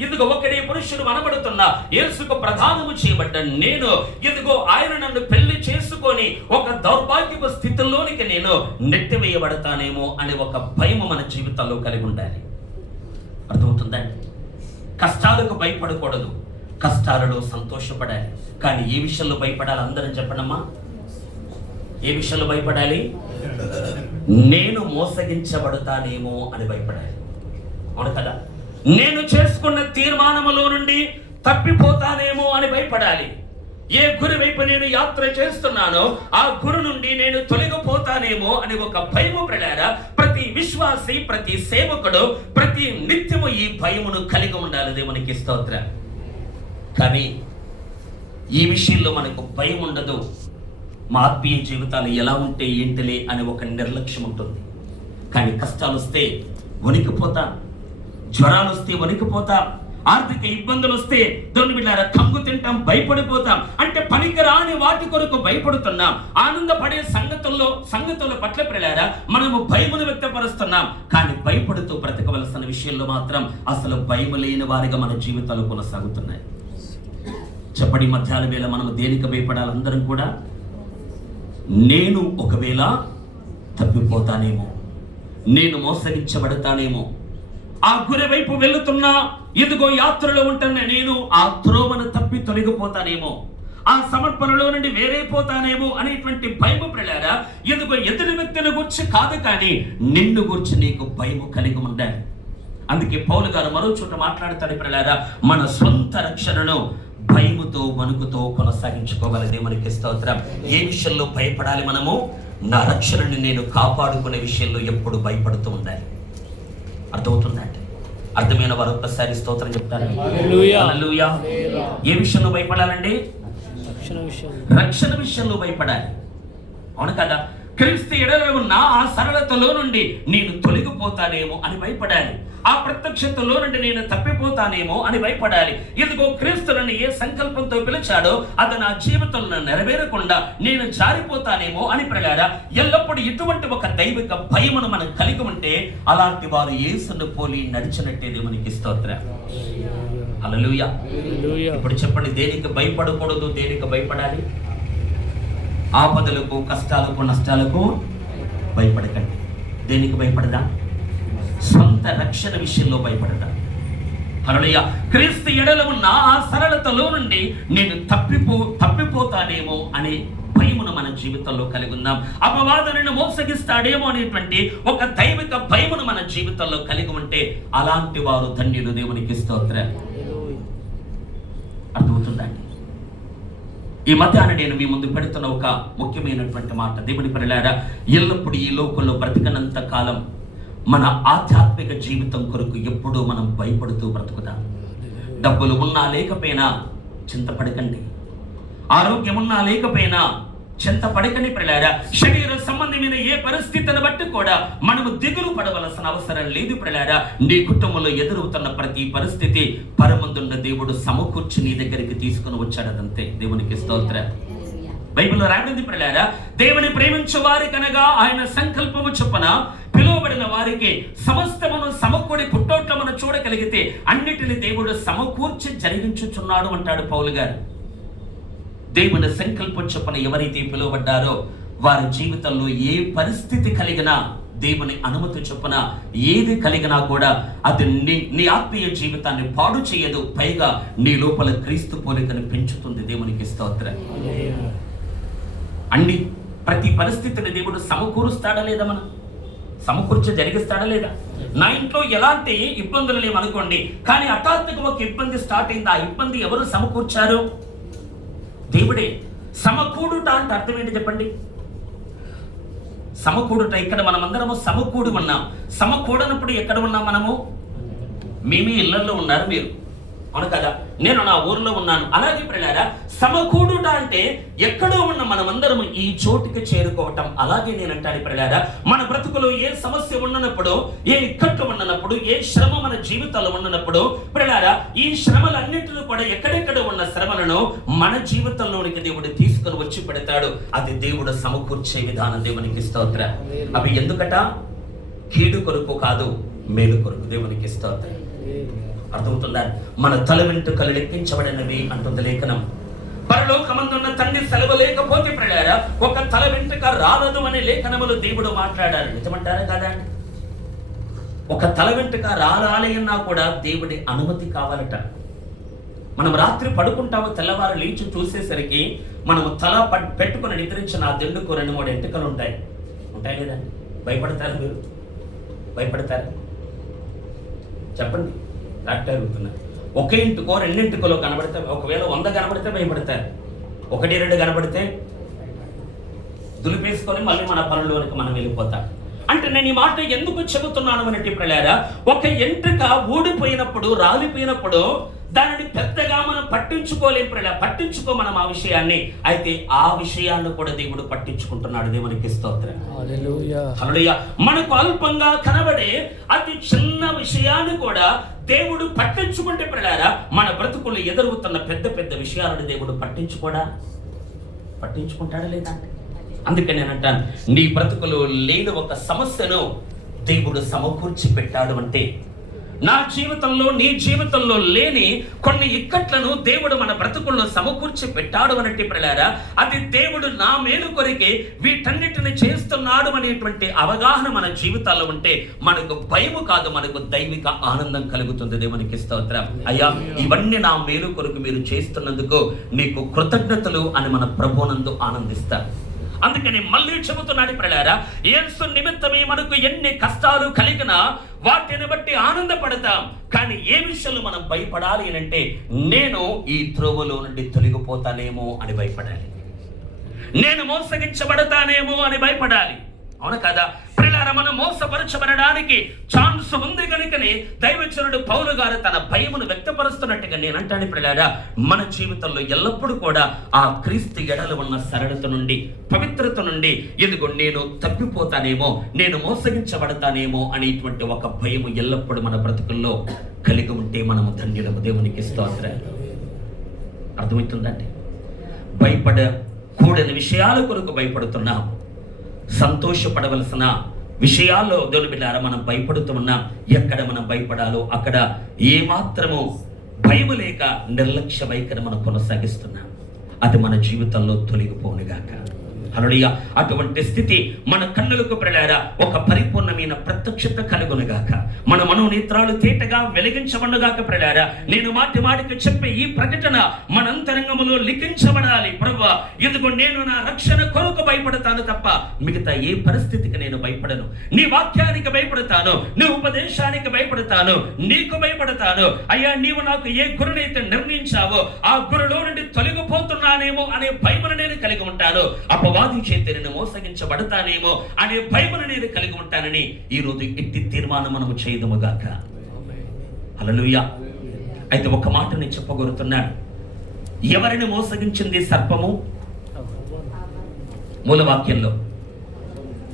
ఇదిగో ఒకడే పురుషుడు అనబడుతున్నా యేసుకు ప్రధానము చేయబడ్డ నేను, ఇదిగో ఆయన నన్ను పెళ్లి చేసుకొని ఒక దౌర్భాగ్యపు స్థితిలోనికి నేను నెట్టివేయబడతానేమో అనే ఒక భయము మన జీవితంలో కలిగి ఉండాలి. అర్థమవుతుందండి? కష్టాలకు భయపడకూడదు, కష్టాలలో సంతోషపడాలి. కానీ ఏ విషయంలో భయపడాలి? అందరం చెప్పండమ్మా. ఏ విషయంలో భయపడాలి? నేను మోసగించబడతానేమో అని భయపడాలి. అవును కదా? నేను చేసుకున్న తీర్మానములో నుండి తప్పిపోతానేమో అని భయపడాలి. ఏ గురి వైపు నేను యాత్ర చేస్తున్నానో ఆ గురు నుండి నేను తొలగిపోతానేమో అని ఒక భయము ప్రియులారా ప్రతి విశ్వాసి, ప్రతి సేవకుడు ప్రతి నిత్యము ఈ భయమును కలిగి ఉండాలి. దేవునికి స్తోత్రం. కానీ ఈ విషయంలో మనకు భయం ఉండదు. మా ఆత్మీయ జీవితాలు ఎలా ఉంటే ఏంటిలే అని ఒక నిర్లక్ష్యం ఉంటుంది. కానీ కష్టాలు వస్తే వణికిపోతాం, జ్వరాలు వస్తే వణికిపోతాం, ఆర్థిక ఇబ్బందులు వస్తే బిడ్డారా కంగు తింటాం, భయపడిపోతాం. అంటే పనికిరాని వాటి కొరకు భయపడుతున్నాం. ఆనందపడే సంగతుల పట్ల ప్రియులారా మనము భయమును వ్యక్తపరుస్తున్నాం. కానీ భయపడుతూ బ్రతకవలసిన విషయంలో మాత్రం అసలు భయము లేని వారిగా మన జీవితాలు కొనసాగుతున్నాయి. చెప్పడి మధ్యాహ్న వేళ మనము దేనికి భయపడాలి? అందరం కూడా నేను ఒకవేళ తప్పిపోతానేమో, నేను మోసగించబడతానేమో, ఆ గురి వైపు వెళుతున్నా ఇదిగో యాత్రలో ఉంటున్నా నేను ఆ త్రోవను తప్పి తొలగిపోతానేమో, ఆ సమర్పణలో నుండి వేరైపోతానేమో అనేటువంటి భయము ప్రియులారా ఇదిగో ఎదుటి వ్యక్తిని గురించి కాదు, కానీ నిన్ను గురించి నీకు భయము కలిగి ఉండాలి. అందుకే పౌలు గారు మరో చోట మాట్లాడతాడు ప్రియులారా, మన సొంత రక్షణను భయముతో వణుకుతో కొనసాగించుకోగల దేవునికి స్తోత్రం. ఏ విషయంలో భయపడాలి? మనము నా రక్షణని నేను కాపాడుకునే విషయంలో ఎప్పుడు భయపడుతూ ఉండాలి. అర్థమవుతుందండి? అర్థమైన వారు ఒక్కసారి స్తోత్రం చెప్తారు. హల్లెలూయా. ఏ విషయంలో భయపడాలండి? రక్షణ విషయంలో భయపడాలి. అవును కదా? క్రీస్తు ఎడల ఉన్న ఆ సరళతలో నుండి నేను తొలగిపోతానేమో అని భయపడాలి. ఆ ప్రత్యక్షతలో నుండి నేను తప్పిపోతానేమో అని భయపడాలి. ఇదిగో క్రీస్తు నన్ను ఏ సంకల్పంతో పిలిచాడో అది నా జీవితంలో నెరవేరకుండా నేను జారిపోతానేమో అని ప్రియులారా ఎల్లప్పుడూ ఇటువంటి ఒక దైవిక భయమును మనం కలిగి ఉంటే అలాంటి వారు యేసును పోలి నడిచినట్టే దేవునికి స్తోత్రం. హల్లెలూయా. ఇప్పుడు చెప్పండి, దేనికి భయపడకూడదు, దేనికి భయపడాలి? ఆపదలకు, కష్టాలకు, నష్టాలకు భయపడకండి. దేనికి భయపడదా? సొంత రక్షణ విషయంలో భయపడదా? హల్లెలూయా. క్రీస్తు ఎడల ఉన్న ఆ సరళతలో నుండి నేను తప్పిపోతానేమో అనే భయమును మన జీవితంలో కలిగి ఉందాం. అపవాదులను మోసగిస్తాడేమో అనేటువంటి ఒక దైవిక భయమును మన జీవితంలో కలిగి ఉంటే అలాంటి వారు ధన్యులు. దేవునికి స్తోత్రం. అర్థమవుతుందండి? ఈ మధ్యాహ్నం నేను మీ ముందు పెడుతున్న ఒక ముఖ్యమైనటువంటి మాట, దేవుని పిల్లలారా, ఎల్లప్పుడూ ఈ లోకంలో బ్రతికినంత కాలం మన ఆధ్యాత్మిక జీవితం కొరకు ఎప్పుడూ మనం భయపడుతూ బ్రతుకుదాం. డబ్బులు ఉన్నా లేకపోయినా చింతపడకండి, ఆరోగ్యం ఉన్నా లేకపోయినా చింతపడకండి పిల్లలారా. శరీర సంబంధమైన ఏ పరిస్థితిని బట్టి కూడా మనము దిగులు పడవలసిన అవసరం లేదు పిల్లలారా. నీ కుటుంబంలో ఎదురవుతున్న ప్రతి పరిస్థితి పరమందున్న దేవుడు సమకూర్చి నీ దగ్గరికి తీసుకుని వచ్చాడదంతే. దేవునికి స్తోత్రం. బైబిల్లో రాయబడింది పిల్లలారా, దేవుని ప్రేమించే వారికనగా ఆయన సంకల్పము చొప్పున పిలువబడిన వారికి సమస్తమును సమకూడి పుట్టోట్ల మనం చూడగలిగితే అన్నిటిని దేవుడు సమకూర్చి జరిగించుచున్నాడు అంటాడు పౌలు గారు. దేవుని సంకల్పం చొప్పున ఎవరైతే పిలువబడ్డారో వారి జీవితంలో ఏ పరిస్థితి కలిగినా, దేవుని అనుమతి చొప్పున ఏది కలిగినా కూడా అది నీ ఆత్మీయ జీవితాన్ని పాడు చేయదు, పైగా నీ లోపల క్రీస్తు పోలికను పెంచుతుంది. దేవునికి స్తోత్రం. అన్ని ప్రతి పరిస్థితిని దేవుడు సమకూరుస్తాడా లేదా? మనం సమకూర్చి జరిగిస్తాడా లేదా? నా ఇంట్లో ఎలాంటి ఇబ్బందులు లేవనుకోండి, కానీ హఠాత్తుగా ఒక ఇబ్బంది స్టార్ట్ అయింది. ఆ ఇబ్బంది ఎవరు సమకూర్చారు? దేవుడే. సమకూడుట అంటే అర్థం ఏంటి చెప్పండి? సమకూడుట, ఇక్కడ మనం అందరము సమకూడి ఉన్నాం. సమకూడనప్పుడు ఎక్కడ ఉన్నాం మనము? మేమే ఇళ్లలో ఉన్నారు, మీరు అవును కదా, నేను నా ఊర్లో ఉన్నాను. అలాగే పిల్లలారా, సమకూడుట అంటే ఎక్కడో ఉన్న మనమందరం ఈ చోటుకి చేరుకోవటం. అలాగే నేనంటాను పిల్లలారా, మన బ్రతుకులో ఏ సమస్య ఉన్నప్పుడు, ఏ ఇక్కట్లు ఉన్నప్పుడు, ఏ శ్రమ మన జీవితాల్లో ఉన్నప్పుడు పిల్లలారా, ఈ శ్రమలన్నింటినీ కూడా ఎక్కడెక్కడ ఉన్న శ్రమలను మన జీవితంలోనికి దేవుడు తీసుకొని వచ్చి పెడతాడు. అది దేవుడు సమకూర్చే విధానం. దేవునికి స్తోత్రం. అవి ఎందుకట? కీడు కొరకు కాదు, మేలు కొరకు. దేవునికి స్తోత్రం. అర్థమవుతుందా? మన తల వెంట్రుకలు లెక్కించబడినవి అంటుంది లేఖనం. పరలోకమందున్న తండ్రి సెలవు లేకపోతే పిల్లలారా ఒక తల వెంట్రుక రాలదు అనే లేఖనములు దేవుడు మాట్లాడారు. నిజమంటారా కాదా? ఒక తల వెంట్రుక రాలాలి అన్నా కూడా దేవుడి అనుమతి కావాలట. మనం రాత్రి పడుకుంటాము, తెల్లవారు లేచి చూసేసరికి మనము తల పెట్టుకుని నిద్రించిన ఆ దిండుకు 2-3 ఎంటుకలు ఉంటాయి లేదా? భయపడతారు మీరు? భయపడతారు? చెప్పండి. డాక్టర్ అడుగుతున్నారు. ఒకే ఇంటికో 2 ఇంటికలో కనబడితే, ఒకవేళ 100 కనబడితే భయపడతారు. 1-2 కనబడితే దులిపేసుకొని మళ్ళీ మన పనుల్లోనికి మనం వెళ్ళిపోతాం. అంటే నేను ఈ మాట ఎందుకు చెబుతున్నాను అంటే పిల్లలారా, ఒక ఎంట్రుక ఊడిపోయినప్పుడు, రాలిపోయినప్పుడు దానిని పెద్దగా మనం పట్టించుకోలేం పిల్లల. పట్టించుకో మనం ఆ విషయాన్ని. అయితే ఆ విషయాన్ని కూడా దేవుడు పట్టించుకుంటున్నాడు. దేవునికి స్తోత్రం. హల్లెలూయా. హల్లెలూయా. మనకు అల్పంగా కనబడే అతి చిన్న విషయాన్ని కూడా దేవుడు పట్టించుకుంటే పిల్లలారా, మన బ్రతుకులు ఎదురవుతున్న పెద్ద పెద్ద విషయాలను దేవుడు పట్టించుకుంటాడా లేదా? అందుకే నేను అంటాను, నీ బ్రతుకులో లేని ఒక సమస్యను దేవుడు సమకూర్చి పెట్టాడు అంటే, నా జీవితంలో నీ జీవితంలో లేని కొన్ని ఇక్కట్లను దేవుడు మన బ్రతుకుల్లో సమకూర్చి పెట్టాడు అనంటే పిల్లలారా, అది దేవుడు నా మేలు కొరికే వీటన్నిటిని చేస్తున్నాడు అనేటువంటి అవగాహన మన జీవితాల్లో ఉంటే మనకు భయము కాదు, మనకు దైవిక ఆనందం కలుగుతుంది. దేవునికి స్తోత్రం. అయ్యా, ఇవన్నీ నా మేలు కొరకు మీరు చేస్తున్నందుకు నీకు కృతజ్ఞతలు అని మన ప్రభువునందు ఆనందిస్తారు. అందుకని మళ్ళీ చెబుతున్నాడు పిల్లలారా, యేసు నిమిత్తమే మనకు ఎన్ని కష్టాలు కలిగినా వాటిని బట్టి ఆనందపడతాం. కానీ ఏ విషయంలో మనం భయపడాలి అంటే, నేను ఈ త్రోవలో నుండి తొలగిపోతానేమో అని భయపడాలి, నేను మోసగించబడతానేమో అని భయపడాలి. అవును కదా పిల్లలారా? మనం మోసపరచబడడానికి ఛాన్స్ ఉంది కనుకనే దైవజనుడు పౌలు గారు తన భయమును వ్యక్తపరుస్తున్నట్టుగా నేను అంటాను పిల్లలారా, మన జీవితంలో ఎల్లప్పుడూ కూడా ఆ క్రీస్తు ఎడల ఉన్న సరళత నుండి, పవిత్రత నుండి, ఎందుకు నేను తప్పిపోతానేమో, నేను మోసగించబడతానేమో అనేటువంటి ఒక భయము ఎల్లప్పుడూ మన బ్రతుకుల్లో కలిగి ఉంటే మనము ధన్యులము. దేవునికి స్తోత్రం. అర్థమవుతుందండి? భయపడకూడని విషయాల కొరకు భయపడుతున్నాం. సంతోషపడవలసిన విషయాల్లో దేవుని బిడ్డలారా మనం భయపడుతూ ఉన్నాం. ఎక్కడ మనం భయపడాలో అక్కడ ఏమాత్రము భయము లేక నిర్లక్ష్య వైఖరి మనం కొనసాగిస్తున్నాం. అది మన జీవితంలో తొలగిపోనుగాక. హల్లెలూయా. అటువంటి స్థితి మన కన్నులకు ప్రియులారా ఒక పరిపూర్ణమైన ప్రత్యక్షత కలుగునుగాక. మన మనోనేత్రాలు తేటగా వెలిగించబడుగాక ప్రియులారా. నేను మాటి మాటికి చెప్పే ఈ ప్రకటన మన అంతరంగములో లిఖించబడాలి. ప్రభువా, ఇదిగో నేను నా రక్షణ కొరకు భయపడతాను తప్ప మిగతా ఏ పరిస్థితికి నేను భయపడను. నీ వాక్యానికి భయపడతాను, నీ ఉపదేశానికి భయపడతాను, నీకు భయపడతాను. అయ్యా, నీవు నాకు ఏ గురునైతే నిర్ణయించావో ఆ గురులో నుండి తొలగిపోతున్నానేమో అనే భయమును నేను కలిగి ఉంటాను. అపవాది చేత నేను మోసగించబడతానేమో అనే భయమును నేను కలిగి ఉంటానని ఈరోజు ఇట్టి తీర్మానం మనము చేయదుముగాక. హల్లెలూయా. అయితే ఒక మాట నేను చెప్పగలుగుతున్నాను. ఎవరిని మోసగించింది సర్పము? మూలవాక్యంలో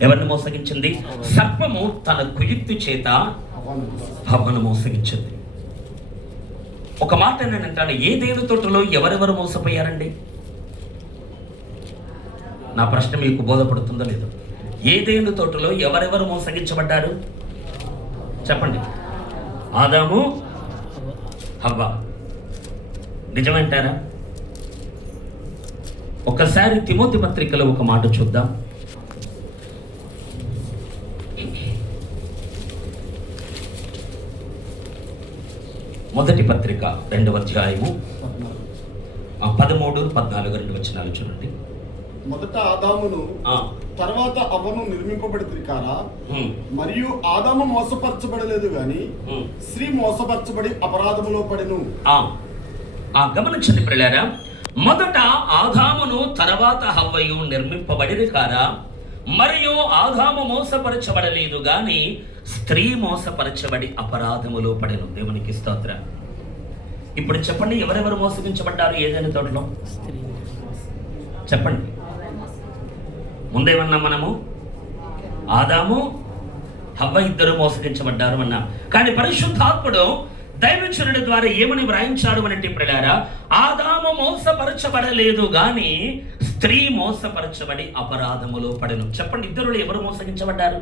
ఎవరిని మోసగించింది? సర్పము తన కుయుక్తి చేత హవ్వను మోసగించింది. ఒక మాట నేను అంటాను, ఏదేను తోటలో ఎవరెవరు మోసపోయారండి? నా ప్రశ్న మీకు బోధపడుతుందో లేదో? ఏదేను తోటలో ఎవరెవరు మోసగించబడ్డారు చెప్పండి? ఆదాము, హవ్వ. నిజమంటారా? ఒకసారి తిమోతి పత్రికలో ఒక మాట చూద్దాం. మొదటి పత్రిక 2వ అధ్యాయము 13, 14 2 వచనాలు చూడండి. మొదట ఆదామును తర్వాత అవ్వను నిర్మింపబడి కారా? మరియు ఆదాము మోసపరచబడలేదు గాని స్త్రీ మోసపరచబడి అపరాధములో పడెను. గమనించండి ప్రియులారా, మొదట ఆదామును తర్వాత హవ్వయు నిర్మింపబడిరి కారా? మరియు ఆదాము మోసపరచబడలేదు గాని స్త్రీ మోసపరచబడి అపరాధములో పడెను. దేవునికి స్తోత్రం. ఇప్పుడు చెప్పండి, ఎవరెవరు మోసగించబడ్డారు ఏదైనా తోటలో? చెప్పండి. ముందేమన్నా మనము? ఆదాము, హవ్వ ఇద్దరు మోసగించబడ్డారు అన్నాం. కానీ పరిశుద్ధాత్ముడు దైవజనుడి ద్వారా ఏమని వ్రాయించాడు అంటే ప్రియులారా, ఆదాము మోసపరచబడలేదు గాని స్త్రీ మోసపరచబడి అపరాధములో పడెను. చెప్పండి, ఇద్దరు ఎవరు మోసగించబడ్డారు?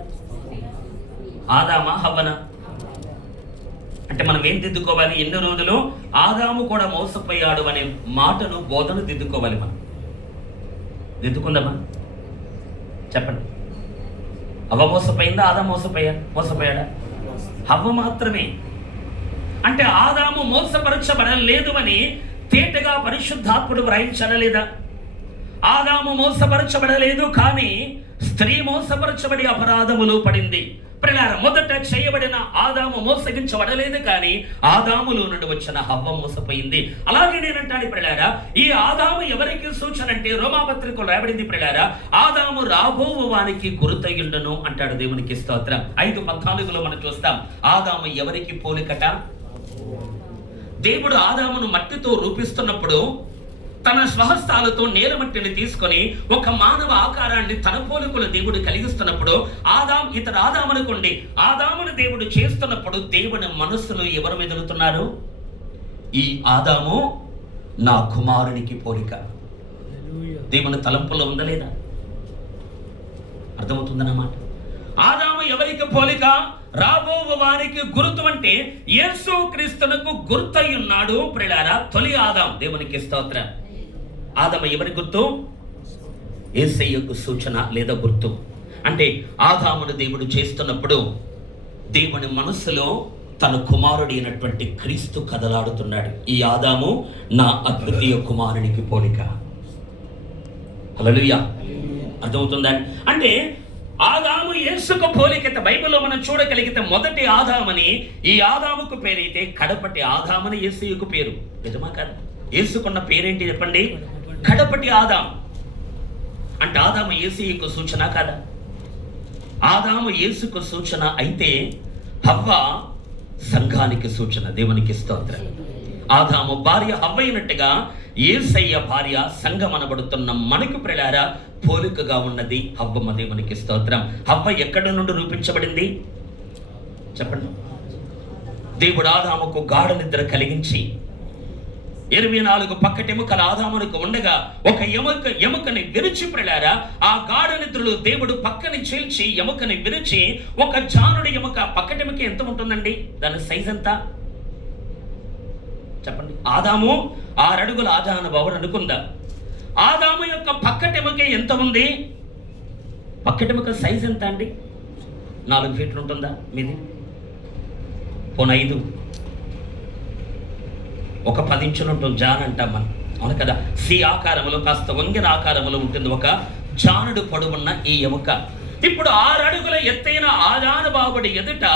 ఆదామా, హవ్వనా? అంటే మనం ఏం దిద్దుకోవాలి? ఎన్ని రోజులు ఆదాము కూడా మోసపోయాడు అనే మాటను, బోధను దిద్దుకోవాలి. మనం దిద్దుకుందామా? చెప్పండి. హవ్వ మోసపోయిందా? ఆదాము మోసపోయాడా? హవ్వ మాత్రమే. అంటే ఆదాము మోసపరచబడలేదు అని తేటగా పరిశుద్ధాత్ముడు వ్రాయించాడా లేదా? ఆదాము మోసపరచబడలేదు కానీ స్త్రీ మోసపరచబడి అపరాధములో పడింది. ప్రియులారా, మొదట చేయబడిన ఆదాము మోసగించబడలేదు కానీ ఆదాములో నుండి వచ్చిన హవ్వ మోసపోయింది. అలాగే నేనంటాను ప్రియులారా, ఈ ఆదాము ఎవరికి సూచన అంటే రోమాపత్రికలో రాయబడింది ప్రియులారా, ఆదాము రాబోవు వానికి గుర్తయుండును అంటాడు. దేవునికి స్తోత్రం. 5:14 మనం చూస్తాం. ఆదాము ఎవరికి పోలికట? దేవుడు ఆదామును మట్టితో రూపిస్తున్నప్పుడు తన స్వహస్తాలతో నేలమట్టిని తీసుకొని ఒక మానవ ఆకారాన్ని తన పోలికలు దేవుడు కలిగిస్తున్నప్పుడు ఆదామునుకోండి, ఆదామును దేవుడు చేస్తున్నప్పుడు దేవుని మనస్సులో ఎవరు మెదులుతున్నారు? ఈ ఆదాము నా కుమారునికి పోలిక. దేవుని తలంపులో ఉందా లేదా? అర్థమవుతుందన్నమాట. ఆదాము ఎవరికి పోలిక? రాబోవు వారికి గుర్తు. అంటే యేసు క్రీస్తునకు గుర్తై ఉన్నాడు ప్రియులారా తొలి ఆదాం. దేవునికి స్తోత్రం. ఆదాము ఎవరి గుర్తు? యేసయ్యకు సూచన లేదా గుర్తు. అంటే ఆదామును దేవుడు చేస్తున్నప్పుడు దేవుని మనస్సులో తన కుమారుడు అయినటువంటి క్రీస్తు కదలాడుతున్నాడు. ఈ ఆదాము నా అద్వితీయ కుమారునికి పోలిక. హల్లెలూయా. అర్థమవుతుందా? అంటే ఆదాము యేసుకు పోలికత బైబిల్లో మనం చూడగలిగితే మొదటి ఆదామని ఈ ఆదాముకు పేరైతే కడపటి ఆదామని యేసయ్యకు పేరు. నిజమా కాదు? యేసుకున్న పేరేంటి చెప్పండి? కడపటి ఆదాం. అంటే ఆదాము యేసయ్యకు సూచన కాదా? ఆదాము యేసుకు సూచన అయితే హవ్వ సంఘానికి సూచన. దేవునికి స్తోత్రం. ఆదాము భార్య హవ్వ అయినట్టుగా యేసయ్య భార్య సంఘం అనబడుతున్న మనకు ప్రియులారా పోలికగా ఉన్నది హవ్వమ్మ. దేవునికి స్తోత్రం. హవ్వ ఎక్కడి నుండి రూపించబడింది చెప్పండి? దేవుడు ఆదాముకు గాఢ నిద్ర కలిగించి 24 పక్కటెముకల ఆదామునికి ఉండగా ఒక ఎముకని విరిచి ప్రియులారా ఆ గాఢ నిద్రలో దేవుడు పక్కని చీల్చి ఎముకని విరిచి ఒక జానుడి ఎముక. పక్కటెముక ఎంత ఉంటుందండి? దాని సైజ్ ఎంత చెప్పండి? ఆదాము 6 అడుగుల ఆదాను బావుడు అనుకుందా. ఆదాము యొక్క పక్కటెముక ఎంత ఉంది? పక్కటెముక సైజ్ ఎంత అండి? 4 ఫీట్లు ఉంటుందా మీది? పోన 5, ఒక 10 ఇంచులు ఉంటుంది. జాన్ అంటాం మనం, అవును కదా? సి ఆకారంలో, కాస్త వంగిన ఆకారంలో ఉంటుంది ఒక జానుడు పొడవున్న ఈ ఎముక. ఇప్పుడు 6 అడుగుల ఎత్తైన ఆదానుభావుడి ఎదుట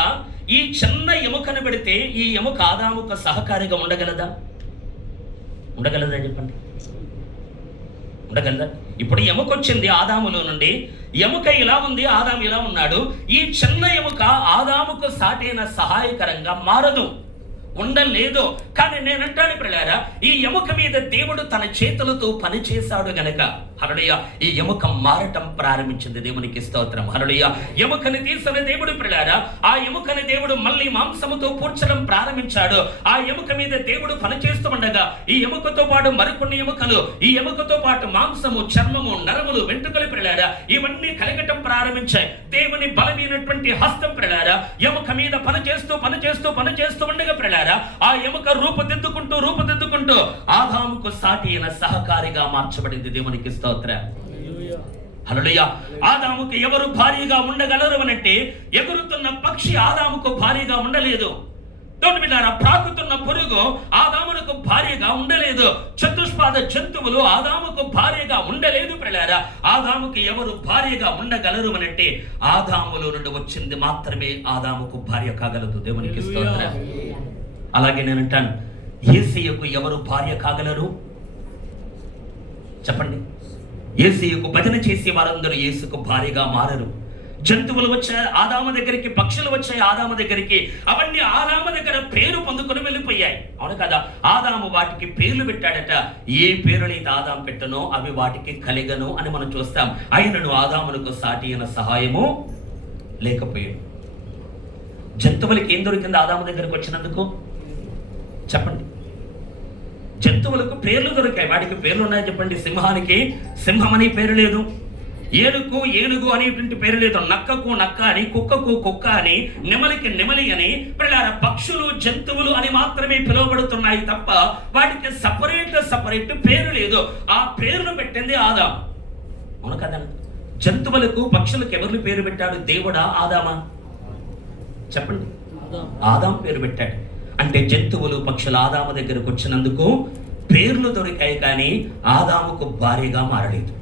ఈ చిన్న ఎముకను పెడితే ఈ ఎముక ఆదాముకు సహకారిగా ఉండగలదా? ఉండగలదా చెప్పండి? ఉండగలదా? ఇప్పుడు ఎముక వచ్చింది ఆదాములో నుండి, ఎముక ఇలా ఉంది, ఆదాము ఇలా ఉన్నాడు. ఈ చిన్న ఎముక ఆదాముకు సాటైన సహాయకరంగా మారదు, ఉండలేదు. కానీ నేనంటాను ప్రియులారా, ఈ ఎముక మీద దేవుడు తన చేతులతో పని చేశాడు గనక హల్లెలూయా ఈ ఎముక మారటం ప్రారంభించింది. దేవునికి స్తోత్రం. హల్లెలూయా. ఎముకని తీసిన దేవుడు ప్రియులారా, ఆ ఎముకని దేవుడు మళ్ళీ మాంసముతో పూడ్చడం ప్రారంభించాడు. ఆ ఎముక మీద దేవుడు పని చేస్తూ ఉండగా ఈ ఎముకతో పాటు మరికొన్ని ఎముకలు, ఈ ఎముకతో పాటు మాంసము, చర్మము, నరములు, వెంట్రుకలు ప్రియులారా ఇవన్నీ కలగటం ప్రారంభించాయి. దేవుని బలమైనటువంటి హస్తం ప్రియులారా ఎముక మీద పని చేస్తూ ఉండగా ప్రియులారా ఆ ఎముక రూపుదిద్దుకుంటూ ఆదాముకు సాటి అయిన సహకారిగా మార్చబడింది. దేవునికి స్తోత్రం. హల్లెలూయా. ఆదాముకు ఎవరు భారీగా ఉండగలరు అనంటే ఎగురుతున్న పక్షి ఆదాముకు భారీగా ఉండలేదు. ప్రాకుతున్న పురుగు ఆదామునకు భారీగా ఉండలేదు. చతుష్పాద జంతువులు ఆదాముకు భారీగా ఉండలేదు. ప్రియులారా ఆదాముకు ఎవరు భారీగా ఉండగలరు అనంటే ఆదాములో నుండి వచ్చింది మాత్రమే ఆదాముకు భార్య కాగలదు. దేవునికి స్తోత్రం. అలాగే నేనంటాను, యేసయ్యకు ఎవరు భార్య కాగలరు చెప్పండి? యేసయ్యకు భజన చేసే వారందరూ యేసుకు భార్యగా మారరు. జంతువులు వచ్చాయి ఆదాము దగ్గరికి, పక్షులు వచ్చాయి ఆదాము దగ్గరికి, అవన్నీ ఆదాము దగ్గర పేరు పొందుకొని వెళ్ళిపోయాయి. అవును కదా? ఆదాము వాటికి పేర్లు పెట్టాడట. ఏ పేరునైతే ఆదాము పెట్టనో అవి వాటికి కలిగను అని మనం చూస్తాం. అయినను ఆదామునకు సాటి అయిన సహాయము లేకపోయాడు. జంతువులకి ఏం దొరికింది ఆదాము దగ్గరికి వచ్చినందుకు చెప్పండి? జంతువులకు పేర్లు దొరికాయి. వాటికి పేర్లు ఉన్నాయి చెప్పండి? సింహానికి సింహం అని పేరు లేదు, ఏనుగు ఏనుగు అనేటువంటి పేరు లేదు, నక్కకు నక్క అని, కుక్కకు కుక్క అని, నెమలికి నెమలి అని. పిల్లల పక్షులు జంతువులు అని మాత్రమే పిలువబడుతున్నాయి తప్ప వాటికి సపరేట్ పేరు లేదు. ఆ పేరును పెట్టింది ఆదాము. అవును కదా? జంతువులకు పక్షులకు ఎవరు పేరు పెట్టాడు? దేవుడా ఆదామా చెప్పండి? ఆదాము పేరు పెట్టాడు. అంటే జంతువులు పక్షులు ఆదాము దగ్గరకు వచ్చినందుకు పేర్లు దొరికాయి, కానీ ఆదాముకు భార్యగా మారలేదు.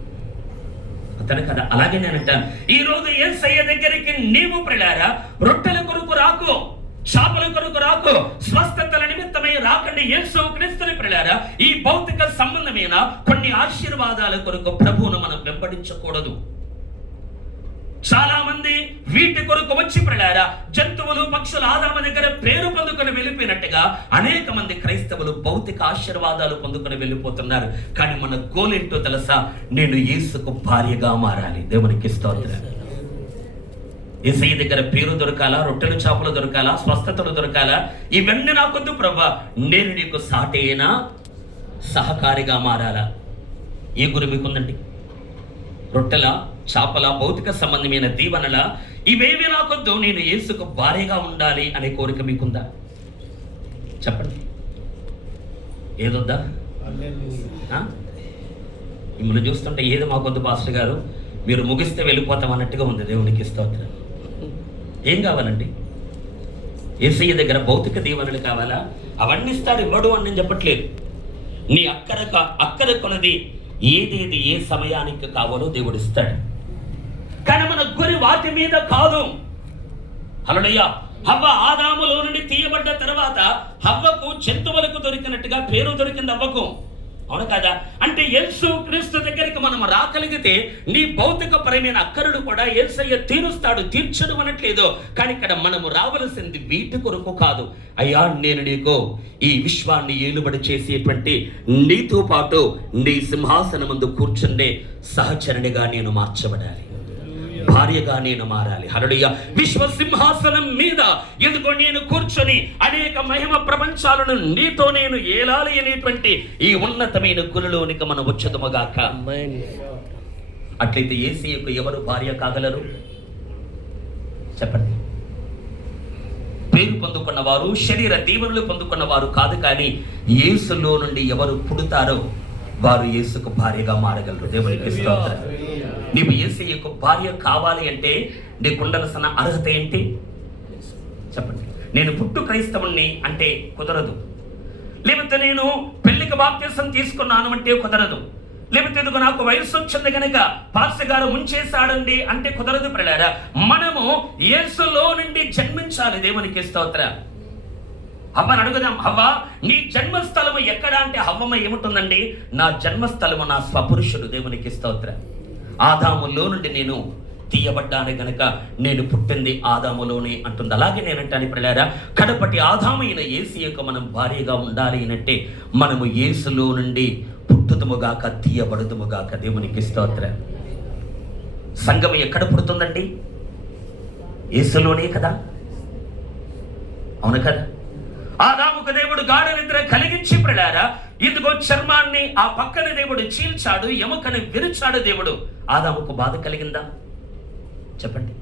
అతను కదా? అలాగే నేను అంటాను, ఈ రోజు యేసయ్య దగ్గరికి నీవు ప్రియులారా రొట్టెల కొరకు రాకు, చేపల కొరకు రాకు, స్వస్థతల నిమిత్తమై రాకండి. యేసు క్రీస్తుని ప్రియులారా ఈ భౌతిక సంబంధమైన కొన్ని ఆశీర్వాదాల కొరకు ప్రభువును మనం వెంబడించకూడదు. చాలా మంది వీటి కొరకు వచ్చి ప్రియులారా జంతువులు పక్షులు ఆదాము దగ్గర పేరు పొందుకొని వెళ్ళిపోయినట్టుగా అనేక మంది క్రైస్తవులు భౌతిక ఆశీర్వాదాలు పొందుకొని వెళ్ళిపోతున్నారు. కానీ మన గోల్ ఏంటో తెలుసా? నేను యేసుకు భార్యగా మారాలి. దేవునికి స్తోత్రం. యేసయ్య దగ్గర పేరు దొరకాలా, రొట్టెలు చేపలు దొరకాలా, స్వస్థతలు దొరకాలా? ఇవన్నీ నాకొద్దు ప్రభువా, నేను నీకు సాటైన సహకారిగా మారాలా? ఏ గురి మీకుందండి? రొట్టెల, చేపల, భౌతిక సంబంధమైన దీవెనల ఇవేవి నాకొద్దు, నేను యేసుకు భార్యగా ఉండాలి అనే కోరిక మీకుందా చెప్పండి? ఏదొద్దా? మిమ్మల్ని చూస్తుంటే ఏదో మాకొద్దు పాస్టర్ గారు, మీరు ముగిస్తే వెళ్ళిపోతాం అన్నట్టుగా ఉంది. దేవునికి స్తోత్రం. ఏం కావాలండి? యేసయ్య దగ్గర భౌతిక దీవెనలు కావాలా? అవన్నీ ఇస్తాడు, ఇవ్వడు అని నేను చెప్పట్లేదు. నీ అక్కర కొలది ఏదేది ఏ సమయానికి కావాలో దేవుడు ఇస్తాడు. కానీ మన గురి వాటి మీద కాదు. హల్లెలూయా. హవ్వ ఆదాములో నుండి తీయబడ్డ తర్వాత హవ్వకు జంతువులకు దొరికినట్టుగా పేరు దొరికింది అవ్వకు. అవును కదా? అంటే యేసు క్రీస్తు దగ్గరికి మనం రాగలిగితే నీ భౌతిక పరమైన అక్కరుడు కూడా యేసయ్య తీర్చడు అనట్లేదు. కానీ ఇక్కడ మనము రావలసింది వీటి కొరకు కాదు. అయ్యా, నేను నీకు ఈ విశ్వాన్ని ఏలుబడి చేసేటువంటి నీతో పాటు నీ సింహాసనమందు కూర్చుండే సహచరునిగా నేను మార్చబడాలి, భార్యగా నేను మారాలి. హల్లెలూయా. విశ్వ సింహాసనం మీద ఎందుకో నేను కూర్చొని అనేక మహిమ ప్రపంచాలను నీతో నేను ఏలాలి అనేటువంటి ఈ ఉన్నతమైన గురిలోనికి మనం వచ్చేదముగాక. అట్లయితే యేసయ్యకు ఎవరు భార్య కాగలరు చెప్పండి? పేరు పొందుకున్న వారు, శరీర దీవెనలు పొందుకున్న వారు కాదు. కానీ యేసులో నుండి ఎవరు పుడతారో వారు యేసుకు భార్యగా మారగలరు. దేవునికి స్తోత్రం. నీవు యేసయ్యకు భార్య కావాలి అంటే నీకుండాల్సిన అర్హత ఏంటి చెప్పండి. నేను పుట్టు క్రైస్తవుణ్ణి అంటే కుదరదు. లేకపోతే నేను పెళ్లికి బాప్తిసం తీసుకున్నాను అంటే కుదరదు. లేకపోతే ఇదిగో నాకు వయసు వచ్చింది కనుక పాస్టర్ గారు ఉంచేశాడండి అంటే కుదరదు. ప్రియులారా, మనము యేసులో నుండి జన్మించాలి. దేవునికి స్తోత్రం. హవ్వని అడుగుదాం, హవ్వ నీ జన్మస్థలము ఎక్కడ అంటే హవ్వమ్మ ఏముంటుందండి, నా జన్మస్థలము నా స్వపురుషుడు. దేవునికి స్తోత్రం. ఆదాములో నుండి నేను తీయబడ్డాను గనక నేను పుట్టింది ఆదాములోనే అంటుంది. అలాగే నేనంటాను ప్రియులారా, కడపటి ఆదామైన యేసయ్యకు మనం భార్యగా ఉండాలి అంటే మనము యేసులో నుండి పుట్టుదుముగాక తీయబడుదుముగాక. దేవునికి స్తోత్రం. సంఘం ఎక్కడ పుడుతుందండి? యేసులోనే కదా, అవును కదా. ఆదాముకు దేవుడు గాఢ నిద్ర కలిగించి ప్రియులారా, ఇదిగో చర్మాన్ని ఆ పక్కన దేవుడు చీల్చాడు, ఎముకని విరిచాడు దేవుడు. ఆదాముకు బాధ కలిగిందా చెప్పండి?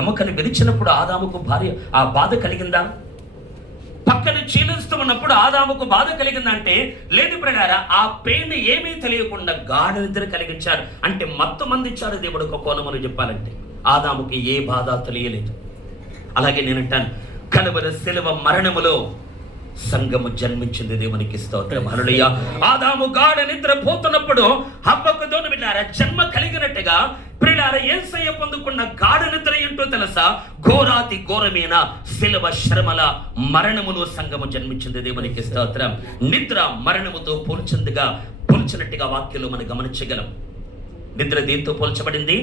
ఎముకని విరిచినప్పుడు ఆదాముకు భార్య ఆ బాధ కలిగిందా? పక్కన చీలుస్తూ ఉన్నప్పుడు ఆదాముకు బాధ కలిగిందంటే లేదు ప్రియులారా. ఆ పెయిన్ ఏమీ తెలియకుండా గాఢ నిద్ర కలిగించాడు అంటే మత్తు మందించాడు దేవుడు. ఒక కోణమును చెప్పాలంటే ఆదాముకి ఏ బాధ తెలియలేదు. అలాగే నేనంటాను, కలువరి శిలువ మరణములో సంఘము జన్మించింది. దేవునికి స్తోత్రం. హల్లెలూయా. ఆదాము గాఢ నిద్ర పోతున్నప్పుడు హవ్వకు దోను బిడ్డారా జన్మ కలిగినట్టుగా ప్రియులారా యేసయ్య పొందుకున్న గాఢ నిద్ర ఏంటో తెలుసా? ఘోరాతి ఘోరమైన శిలువ శ్రమల మరణములో సంఘము జన్మించింది. దేవునికి స్తోత్రం. నిద్ర మరణముతో పోల్చినట్టుగా వాక్యంలో మనం గమనించగలం. నిద్ర దేంతో పోల్చబడింది?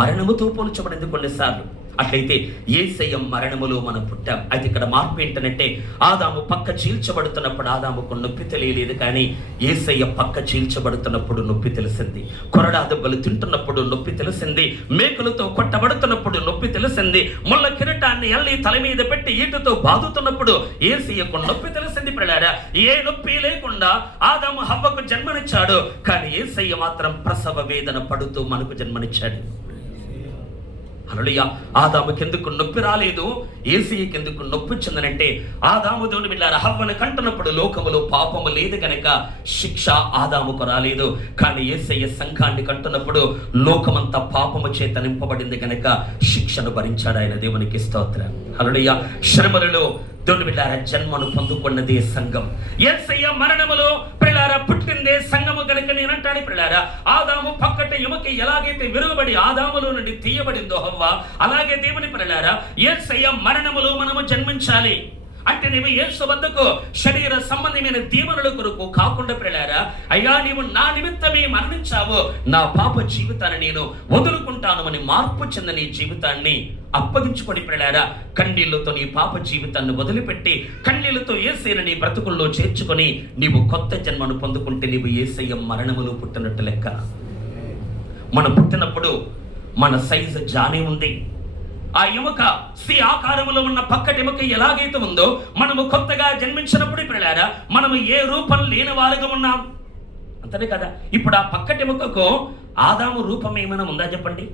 మరణముతో పోల్చబడింది కొన్నిసార్లు. అట్లయితే యేసయ్య మరణములో మనం పుట్టాం. అయితే ఇక్కడ మార్పు ఏంటంటే ఆదాము పక్క చీల్చబడుతున్నప్పుడు ఆదాముకు నొప్పి తెలియలేదు, కానీ యేసయ్య పక్క చీల్చబడుతున్నప్పుడు నొప్పి తెలిసింది. కొరడా దెబ్బలు తింటున్నప్పుడు నొప్పి తెలిసింది. మేకులతో కొట్టబడుతున్నప్పుడు నొప్పి తెలిసింది. ముళ్ళ కిరీటాన్ని అల్లి తల మీద పెట్టి ఈటుతో బాదుతున్నప్పుడు యేసయ్యకు నొప్పి తెలిసింది. ప్రియులారా, ఏ నొప్పి లేకుండా ఆదాము హవ్వకు జన్మనిచ్చాడు, కానీ యేసయ్య మాత్రం ప్రసవ వేదన పడుతూ మనకు జన్మనిచ్చాడు. హల్లెలూయా. ఆదాముకి ఎందుకు నొప్పి రాలేదు, యేసయ్యకి ఎందుకు నొప్పి వచ్చిందనంటే ఆదాము దేవుని బిడ్డలారా హవ్వను కంటున్నప్పుడు లోకములో పాపము లేదు కనుక శిక్ష ఆదాముకు రాలేదు. కానీ యేసయ్య సంఘాన్ని కంటున్నప్పుడు లోకమంతా పాపము చేత నింపబడింది కనుక శిక్షను భరించాడు ఆయన. దేవునికి స్తోత్రం. హల్లెలూయా. శ్రమలలో దేవుని బిడ్డలారా జన్మను పొందుకున్నదే సంఘం. యేసయ్య మరణములో ప్రియులారా పుట్టిందే సంఘము కనుక నేనంటాను ప్రియులారా, ఆదాము పక్కట ఎముక ఎలాగైతే విరుగబడి ఆదాములో నుండి తీయబడిందో హవ్వ, అలాగే దేవుని ప్రియులారా యేసయ్య మరణములో మనము జన్మించాలి. అంటే నీవు యేసు వద్దకు శరీర సంబంధమైన దీవెనల కొరకు కాకుండా ప్రియులారా, అయ్యా నీవు నా నిమిత్తమే మరణించావు, నా పాప జీవితాన్ని నేను వదులుకుంటాను అని మార్పు చెందిన నీ జీవితాన్ని అప్పగించుకొని ప్రియులారా కన్నీళ్లతో నీ పాప జీవితాన్ని వదిలిపెట్టి కన్నీళ్లతో యేసయ్యను నీ బ్రతుకుల్లో చేర్చుకొని నీవు కొత్త జన్మను పొందుకుంటే నీవు యేసయ్య మరణములో పుట్టినట్టు లెక్క. మనం పుట్టినప్పుడు మన సైజు జానే ఉంది. ఆ ఎముక సి ఆకారములో ఉన్న పక్కటి ఎముక ఎలాగైతే ఉందో మనము కొత్తగా జన్మించినప్పుడు ప్రియులారా మనము ఏ రూపం లేని వారుగా ఉన్నాం, అంతనే కదా. ఇప్పుడు ఆ పక్కటి ఎముకకు ఆదాము రూపం ఏమైనా ఉందా చెప్పండి?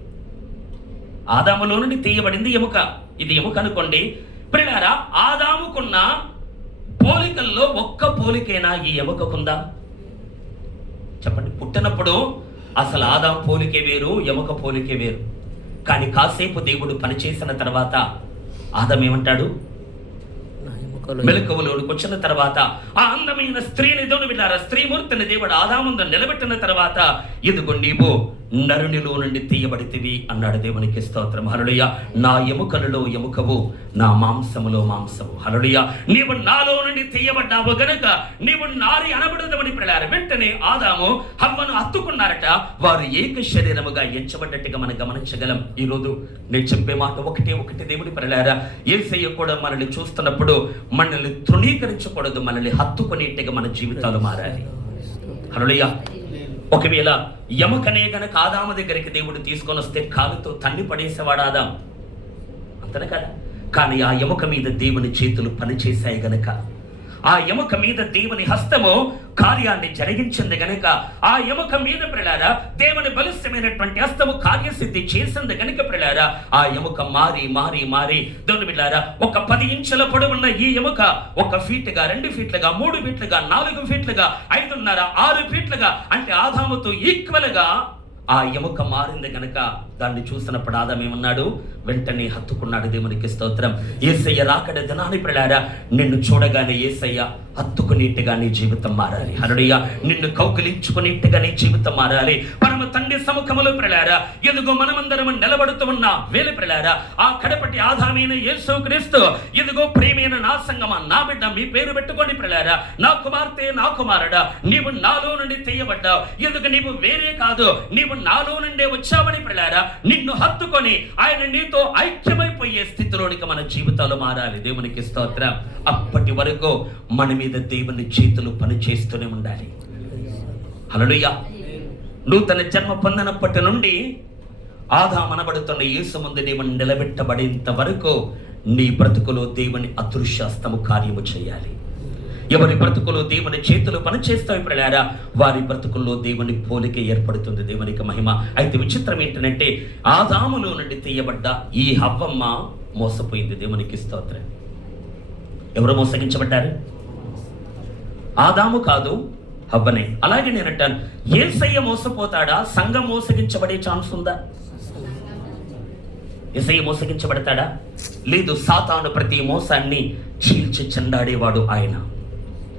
ఆదాములో నుండి తీయబడింది ఎముక. ఇది ఎముక అనుకోండి ప్రియులారా. ఆదాముకున్న పోలికల్లో ఒక్క పోలికైనా ఈ ఎముకకుందా చెప్పండి? పుట్టినప్పుడు అసలు ఆదాము పోలికే వేరు, ఎముక పోలికే వేరు. కానీ కాసేపు దేవుడు పనిచేసిన తర్వాత ఆదాము ఏమంటాడు? మెలకువలోకి వచ్చిన తర్వాత ఆ అందమైన స్త్రీని దేవుని బిడ్డలారా స్త్రీమూర్తిని దేవుడు ఆదాముందు నిలబెట్టిన తర్వాత ఇదిగో నీవు నరునిలో నుండి తీయబడితివి అన్నాడు. దేవునికి స్తోత్రం. హల్లెలూయా. నా ఎముకలలో ఎముకవు, నా మాంసములో మాంసము. హల్లెలూయా. నీవు నాలో నుండి తీయబడ్డావు గనుక నీవు నారి అనబడదవని ప్రియులారా వెంటనే ఆదాము హవ్వను హత్తుకున్నారట. వారు ఏక శరీరముగా ఎంచబడ్డట్టుగా మనం గమనించగలం. ఈరోజు నేను చెప్పే మాట ఒకటి దేవుని ప్రియులారా, యేసయ్య కూడా మనల్ని చూస్తున్నప్పుడు మనల్ని తృణీకరించకూడదు, మనల్ని హత్తుకునేట్టుగా మన జీవితాలు మారాలి. హల్లెలూయా. ఒకవేళ ఎముకనే గనక ఆదాము దగ్గరికి దేవుడు తీసుకొని వస్తే కాలుతో తన్ని పడేసేవాడు ఆదాం, అంతనే కదా. కానీ ఆ ఎముక మీద దేవుని చేతులు పనిచేశాయి గనక ఆ ఎముక మీద దేవుని హస్తము కార్యాన్ని జరిగించింది గనుక, ఆ ఎముక మీద ప్రియులారా దేవుని బలిష్టమైనటువంటి హస్తము కార్యసిద్ధి చేసింది గనుక ప్రియులారా ఆ ఎముక మారి దేవుని బిడ్డలారా 10 ఇంచుల పొడవున్న ఈ ఎముక 1 ఫీట్లుగా, 2 ఫీట్లుగా, 3 ఫీట్లుగా, 4 ఫీట్లుగా, 5.5, 6 ఫీట్లుగా, అంటే ఆదాముతో ఈక్వల్ గా ఆ ఎముక మారింది గనక దాన్ని చూసినప్పుడు ఆదాము ఏమన్నాడు? వెంటనే హత్తుకున్నాడు. దేవునికి స్తోత్రం. యేసయ్య రాకడ దినాన్ని ప్రియులారా నిన్ను చూడగానే యేసయ్య హత్తుకునేట్టుగా నీ జీవితం మారాలి. హల్లెలూయా. నిన్ను కౌగిలించుకునేట్టుగా నీ జీవితం మారాలి. పరమ తండ్రి సముఖములో ప్రియులారా ఎదుగో మనమందరం నిలబడుతూ ఉన్న వేళ ప్రియులారా ఆ కడపటి ఆదామైన యేసుక్రీస్తు ఎదుగో ప్రియమైన నా సంగమా, నా బిడ్డ, మీ పేరు పెట్టుకోండి ప్రియులారా, నా కుమార్తె, నా కుమారుడా, నీవు నాలో నుండి తీయబడ్డావు. ఎందుకు నీవు వేరే కాదు, నీవు నాలో నుండే వచ్చావని ప్రియులారా నిన్ను హత్తుకొని ఆయన నీతో ఐక్యమైపోయే స్థితిలోనికి మన జీవితాలు మారాలి. దేవునికి స్తోత్రం. అప్పటి వరకు మన మీద దేవుని చేతులు పని చేస్తూనే ఉండాలి. హల్లెలూయా. నూతన జన్మ పొందినప్పటి నుండి ఆదాము అనబడుతున్న యేసు ముందు నీవు నిలబెట్టబడేంత వరకు నీ బ్రతుకులో దేవుని అదృశ్య హస్తము కార్యము చేయాలి. ఎవరి బ్రతుకులో దేవుని చేతులు పనిచేస్తాయి ప్రియులారా వారి బ్రతుకుల్లో దేవుని పోలిక ఏర్పడుతుంది. దేవునికి మహిమ. అయితే విచిత్రం ఏంటంటే ఆదాములో నుండి తీయబడ్డ ఈ హవ్వమ్మ మోసపోయింది. దేవునికి స్తోత్రం. ఎవరు మోసగించబడ్డారు? ఆదాము కాదు, హవ్వనే. అలాగే నేను అంటాను, యేసయ్య మోసపోతాడా? సంఘం మోసగించబడే ఛాన్స్ ఉందా? యేసయ్య మోసగించబడతాడా? లేదు. సాతాను ప్రతి మోసాన్ని చీల్చి చెండాడేవాడు ఆయన.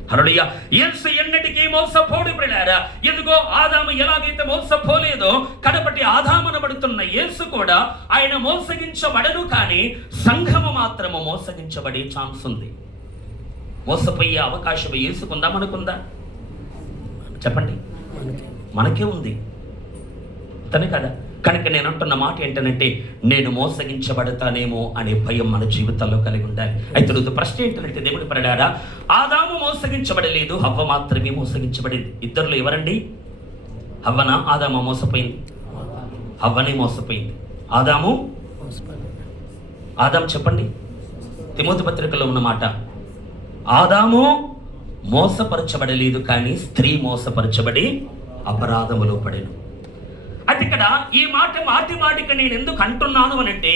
హల్లెలూయా. యేసు ఎన్నటికీ మోసపోడు ప్రియులారా. ఎందుకో ఆదాము ఎలాగైతే మోసపోలేదో కడపటి ఆదాము అనబడుతున్న యేసు కూడా ఆయన మోసగించబడను, కానీ సంఘము మాత్రము మోసగించబడే ఛాన్స్ ఉంది. మోసపోయే అవకాశం యేసుకుందా, మనకుందా? చెప్పండి. మనకే ఉంది, తనే కదా. కనుక నేను అంటున్న మాట ఏంటంటే నేను మోసగించబడతానేమో అనే భయం మన జీవితాల్లో కలిగి ఉండాలి. అయితే రోజు ప్రశ్న ఏంటంటే దేవుడి ప్రియులారా ఆదాము మోసగించబడలేదు, హవ్వ మాత్రమే మోసగించబడింది. ఇద్దరులో ఎవరండి? హవ్వనా, ఆదాము? మోసపోయింది హవ్వనే మోసపోయింది. ఆదాము చెప్పండి. తిమోతి పత్రికలో ఉన్న మాట, ఆదాము మోసపరచబడలేదు, కానీ స్త్రీ మోసపరచబడి అపరాధములో పడెను. అది ఇక్కడ ఈ మాట మాటికి నేను ఎందుకు అంటున్నాను అనంటే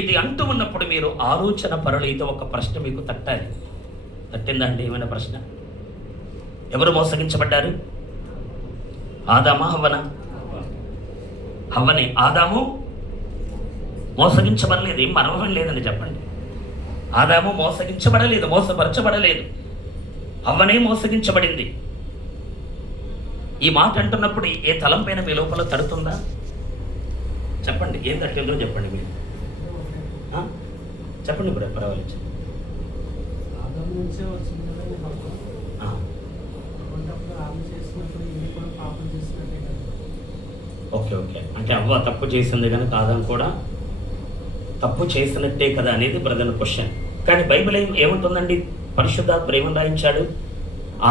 ఇది అంటూ ఉన్నప్పుడు మీరు ఆలోచన పరులైతే ఒక ప్రశ్న మీకు తట్టాలి. తట్టిందా అండి ఏమైనా ప్రశ్న? ఎవరు మోసగించబడ్డారు? ఆదామా, హవ్వనా? హవ్వనే. ఆదాము మోసగించబడలేదు. ఏం మరవడం లేదని చెప్పండి. ఆదాము మోసగించబడలేదు, మోసపరచబడలేదు. హవ్వనే మోసగించబడింది. ఈ మాట అంటున్నప్పుడు ఏ తలంపైన మీ లోపల తడుతుందా? చెప్పండి. ఏం తట్టిందో చెప్పండి. మీరు చెప్పండి బ్రో, పర్వాలేదు. ఓకే. అంటే అవ్వ తప్పు చేసింది కనుక ఆదాం కూడా తప్పు చేసినట్టే కదా అనేది బ్రదర్ క్వశ్చన్. కానీ బైబిల్ ఏమంటుందండి? పరిశుద్ధాత్మ ఏమని రాయించాడు?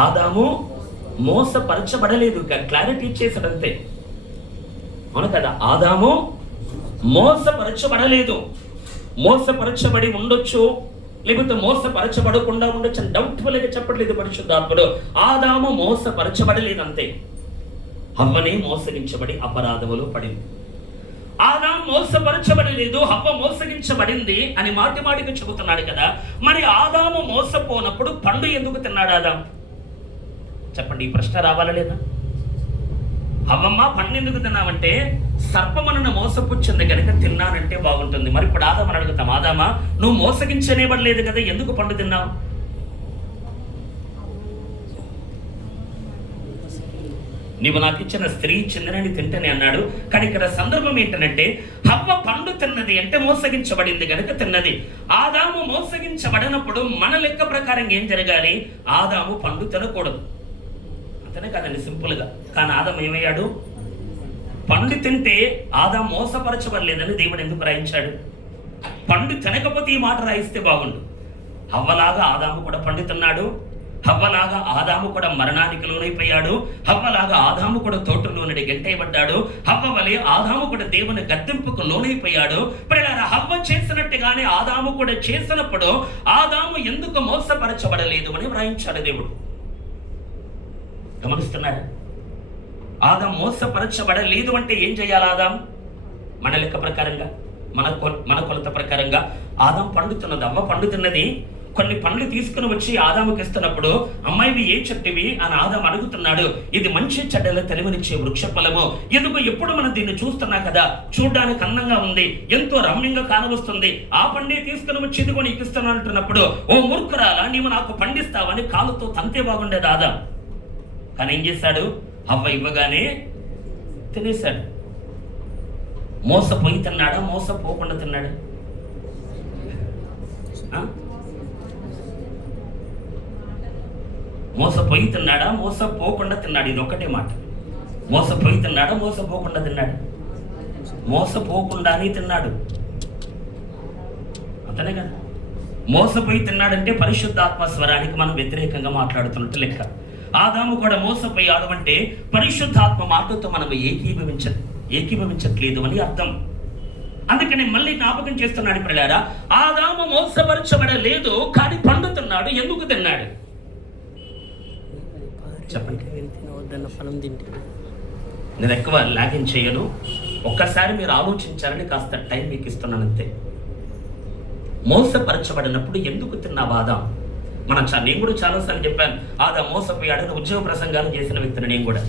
ఆదాము మోసపరచబడలేదు. క్లారిటీ ఇచ్చేసాడంతే. అవును కదా. ఆదాము మోసపరచబడలేదు. మోసపరచబడి ఉండొచ్చు, లేకపోతే మోసపరచబడకుండా ఉండొచ్చు అని డౌట్ఫుల్గా చెప్పట్లేదు పరిశుద్ధాత్ముడు. ఆదాము మోసపరచబడలేదు అంతే. హవ్వనే మోసగించబడి అపరాధములో పడింది. ఆదాము మోసపరచబడలేదు, హవ్వ మోసగించబడింది అని మాటికి చెబుతున్నాడు కదా. మరి ఆదాము మోసపోనప్పుడు పండు ఎందుకు తిన్నాడు ఆదాము? చెప్పండి. ఈ ప్రశ్న రావాలా లేదా? హవ్వమ్మ పండు ఎందుకు తిన్నావంటే సర్పమనను మోసపుచ్చింది కనుక తిన్నానంటే బాగుంటుంది. మరి ఇప్పుడు ఆదామని అడుగుతాం, ఆదామా నువ్వు మోసగించనేబడలేదు కదా, ఎందుకు పండు తిన్నావు? నీవు నాకు ఇచ్చిన స్త్రీ చిందనని తింటని అన్నాడు. కానీ ఇక్కడ సందర్భం ఏంటంటే హవ్వ పండు తిన్నది అంటే మోసగించబడింది కనుక తిన్నది. ఆదాము మోసగించబడినప్పుడు మన లెక్క ప్రకారం ఏం జరగాలి? ఆదాము పండు తినకూడదు, అంతనే కదండి సింపుల్గా. కానీ ఆదాము ఏమయ్యాడు? పండు తింటే ఆదాము మోసపరచబడలేదని దేవుడు ఎందుకు రాయించాడు? పండు తినకపోతే ఈ మాట రాయిస్తే బాగుండు. హవ్వలాగా ఆదాము కూడా పండు తిన్నాడు. హవ్వలాగా ఆదాము కూడా మరణానికి లోనైపోయాడు. హవ్వలాగా ఆదాము కూడా తోటలో నుండి గెంటేయబడ్డాడు. హవ్వ వలె ఆదాము కూడా దేవుని గద్దింపుకు లోనైపోయాడు. ప్రియులారా, హవ్వ చేసినట్టుగానే ఆదాము కూడా చేసినప్పుడు ఆదాము ఎందుకు మోసపరచబడలేదు అని వ్రాయించాడు దేవుడు. గమనిస్తున్నారా? ఆదాం మోసపరచబడలేదు అంటే ఏం చేయాలి? ఆదాం మన లెక్క ప్రకారంగా, మన కొలత ప్రకారంగా ఆదాం పండుతున్నది, అవ్వ పండుతున్నది. కొన్ని పండ్లు తీసుకుని వచ్చి ఆదాముకి ఇస్తున్నప్పుడు, అమ్మాయివి ఏ చెట్టువి అని ఆదాం అడుగుతున్నాడు. ఇది మంచి చెడ్డల తెలివనిచ్చే వృక్ష ఫలము. ఎందుకు ఎప్పుడు మనం దీన్ని చూస్తున్నాం కదా, చూడడానికి అందంగా ఉంది, ఎంతో రమ్యంగా కానవస్తుంది, ఆ పండే తీసుకుని వచ్చి ఇదిగో నీకు ఇస్తున్నాను అంటున్నప్పుడు, ఓ మూర్ఖురాలా, నీవు నాకు పండిస్తావని కాలుతో తంతే బాగుండేది ఆదాం. కానీ ఏం చేశాడు? అవ్వ ఇవ్వగానే తినేశాడు. మోసపోయి తిన్నాడా, మోసపోకుండా తిన్నాడా? మోసపోయి తిన్నాడా, మోసపోకుండా తిన్నాడు? ఇది ఒక్కటే మాట. మోసపోయి తిన్నాడా, మోసపోకుండా తిన్నాడు? మోసపోకుండానే తిన్నాడు. అంతనే కదా. మోసపోయి తిన్నాడంటే పరిశుద్ధాత్మ స్వరానికి మనం వ్యతిరేకంగా మాట్లాడుతున్నట్టు లెక్క. ఆదాము కూడా మోసపోయాడు అంటే పరిశుద్ధాత్మ మాటతో మనం ఏకీభవించట్లేదు అని అర్థం. అందుకని మళ్ళీ జ్ఞాపకం చేస్తున్నాడు ప్రియులారా, ఆదాము మోసపరచబడలేదు, కానీ పండుతున్నాడు. ఎందుకు తిన్నాడు చెప్పండి? నేను ఎక్కువ లాగిన్ చేయను, ఒక్కసారి మీరు ఆలోచించాలని కాస్త టైం మీకు ఇస్తున్నాను అంతే. మోసపరచబడినప్పుడు ఎందుకు తిన్నావు ఆదాం? నేను కూడా చాలాసార్లు చెప్పాను, ఆదాం మోసపోయాడని ఉద్యోగ ప్రసంగాలు చేసిన వ్యక్తిని నేను కూడా.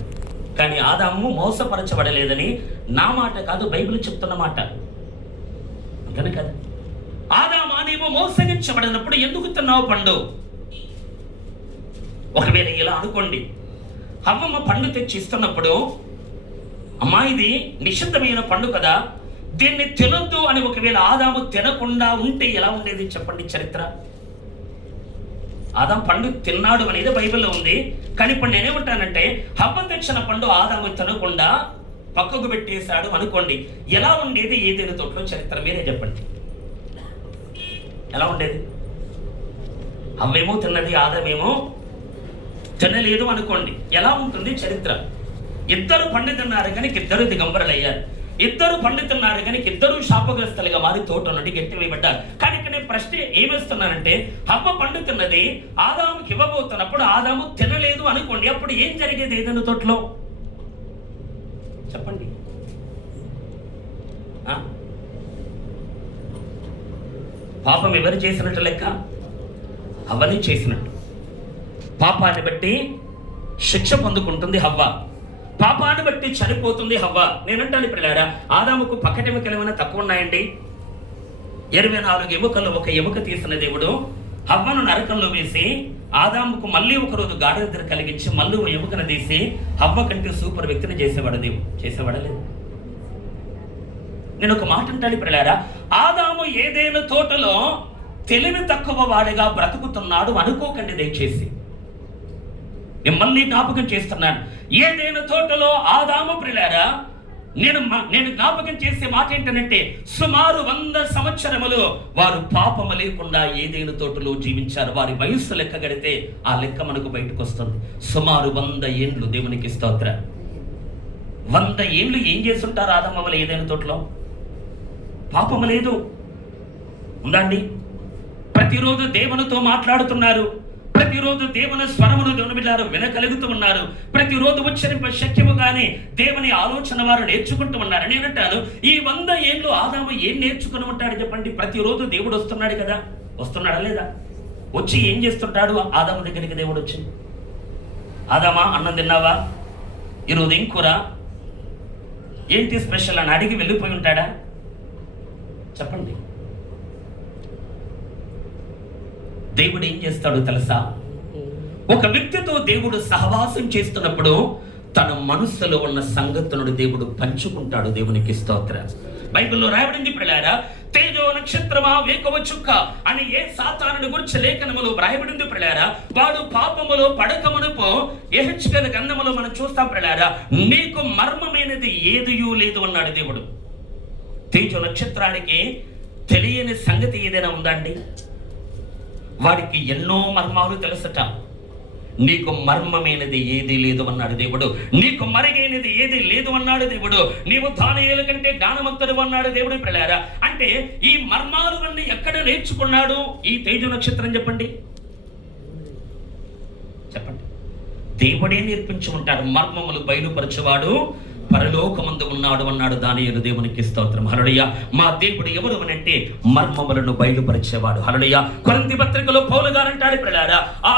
కానీ ఆదాము మోసపరచబడలేదని నా మాట కాదు, బైబిల్ చెప్తున్న మాట. అంతనే కదా. ఆదామా, నీవు మోసగించబడినప్పుడు ఎందుకు తిన్నావు పండు? ఒకవేళ ఇలా అనుకోండి, హవ్వమ్మ పండు తెచ్చి ఇస్తున్నప్పుడు, అమ్మా ఇది నిషిద్ధమైన పండు కదా, దీన్ని తినొద్దు అని ఒకవేళ ఆదాము తినకుండా ఉంటే ఎలా ఉండేది చెప్పండి చరిత్ర? ఆదాం పండు తిన్నాడు అనేది బైబిల్లో ఉంది. కానీ ఇప్పుడు నేనేమంటానంటే, హవ్వ తెచ్చిన పండు ఆదాము తినకుండా పక్కకు పెట్టేశాడు అనుకోండి, ఎలా ఉండేది ఏదైనా తోటలో చరిత్ర? మీరే చెప్పండి, ఎలా ఉండేది? హవ్వేమో తిన్నది, ఆదామేమో తినలేదు అనుకోండి, ఎలా ఉంటుంది చరిత్ర? ఇద్దరు పండు తిన్నారు కానీ ఇద్దరు దిగంబరులు అయ్యారు. ఇద్దరు పండితున్నారు కానీ ఇద్దరు శాపగ్రస్తులుగా మారి తోట నుండి గెట్టివేయబడ్డారు. కానీ ఇక్కడ నేను ప్రశ్న ఏమిస్తున్నానంటే, హవ్వ పండుతున్నది, ఆదాముకి ఇవ్వబోతున్నప్పుడు ఆదాము తినలేదు అనుకోండి, అప్పుడు ఏం జరిగేది ఏదైనా తోటలో చెప్పండి? పాపం ఎవరు చేసినట్టు లెక్క? హవ్వని చేసినట్టు. పాపాన్ని బట్టి శిక్ష పొందుకుంటుంది హవ్వ, పాపాన్ని బట్టి చనిపోతుంది హవ్వ. నేనంటాను పిల్లారా, ఆదాముకు పక్కటెముకలు ఏమైనా తక్కువ ఉన్నాయండి? 24 ఎముకలు ఒక ఎముక తీసిన దేవుడు హవ్వను నరకంలో వేసి ఆదాముకు మళ్ళీ ఒకరోజు గాఢనిద్ర కలిగించి మళ్ళీ ఒక ఎముకను తీసి హవ్వ కంటే సూపర్ వ్యక్తిని చేసేవాడు దేవుడు. చేసేవాడలేదు. నేను ఒక మాట అంటాను పిల్లారా, ఆదాము ఏదైనా తోటలో తెలివి తక్కువ వాడిగా బ్రతుకుతున్నాడు అనుకోకండి దయచేసి. మిమ్మల్ని జ్ఞాపకం చేస్తున్నాను, ఏదైనా తోటలో ఆదాము ప్రియులారా, నేను జ్ఞాపకం చేసే మాట ఏంటంటే, సుమారు 100 సంవత్సరములు వారు పాపము లేకుండా ఏదైనా తోటలో జీవించారు. వారి వయస్సు లెక్క గడితే ఆ లెక్క మనకు బయటకు వస్తుంది. సుమారు 100 ఏండ్లు. దేవునికి స్తోత్ర. 100 ఏండ్లు ఏం చేస్తుంటారు ఆదాము వల్ల ఏదైనా తోటలో? పాపము లేదు ఉందండి. ప్రతిరోజు దేవునితో మాట్లాడుతున్నారు, ప్రతిరోజు దేవుని స్వరమును దేవుని వినగలుగుతూ ఉన్నారు, ప్రతిరోజు ఉచ్చరింప శక్యముగానే దేవుని ఆలోచన వారు నేర్చుకుంటూ ఉన్నారు. నేనంటాను, ఈ 100 ఏండ్లు ఆదాము ఏం నేర్చుకుని ఉంటాడు చెప్పండి? ప్రతిరోజు దేవుడు వస్తున్నాడు కదా, వస్తున్నాడా లేదా? వచ్చి ఏం చేస్తుంటాడు ఆదాము దగ్గరికి? దేవుడు వచ్చి, ఆదామా అన్నం తిన్నావా, ఈరోజు ఏం కూర, ఏంటి స్పెషల్ అని అడిగి వెళ్ళిపోయి ఉంటాడా చెప్పండి? దేవుడు ఏం చేస్తాడు తెలుసా? ఒక వ్యక్తితో దేవుడు సహవాసం చేస్తున్నప్పుడు తన మనస్సులో ఉన్న సంగతులను దేవుడు పంచుకుంటాడు. దేవునికి స్తోత్రం. బైబిల్లో రాయబడింది ప్రియులారా, తేజో నక్షత్రమా వేకువ చుక్క అని ఏ సాతానుని గురించి లేఖనములో రాయబడింది ప్రియులారా. వాడు పాపములో పడకమునుపు యెహెజ్కేలు గ్రంథములో మనం చూస్తాం ప్రియులారా, నీకు మర్మమైనది ఏదియూ లేదు అన్నాడు దేవుడు. తేజో నక్షత్రానికి తెలియని సంగతి ఏదైనా ఉందా అండి? వాడికి ఎన్నో మర్మాలు తెలుసట. నీకు మర్మమైనది ఏది లేదు అన్నాడు దేవుడు. నీకు మరుగైనది ఏది లేదు అన్నాడు దేవుడు. నీవు దానియేలు కంటే జ్ఞానవంతుడు అన్నాడు దేవుడు. పిల్లారా, అంటే ఈ మర్మాలన్నీ ఎక్కడ నేర్చుకున్నాడు ఈ తేజ నక్షత్రం? చెప్పండి చెప్పండి. దేవుడే నేర్పించి ఉంటాడు. మర్మములు బయలుపరచువాడు పరలోకమందు ఉన్నాడు అన్నాడు దానియేలు. దేవునికి స్తోత్రం. హల్లెలూయా. మా దేవుడు ఎవరు అనంటే మర్మములను బయలుపరిచేవాడు. హల్లెలూయా. కొరింథీ పత్రికలో పౌలు గారు అంటాడు, పిల్లారా, ఆ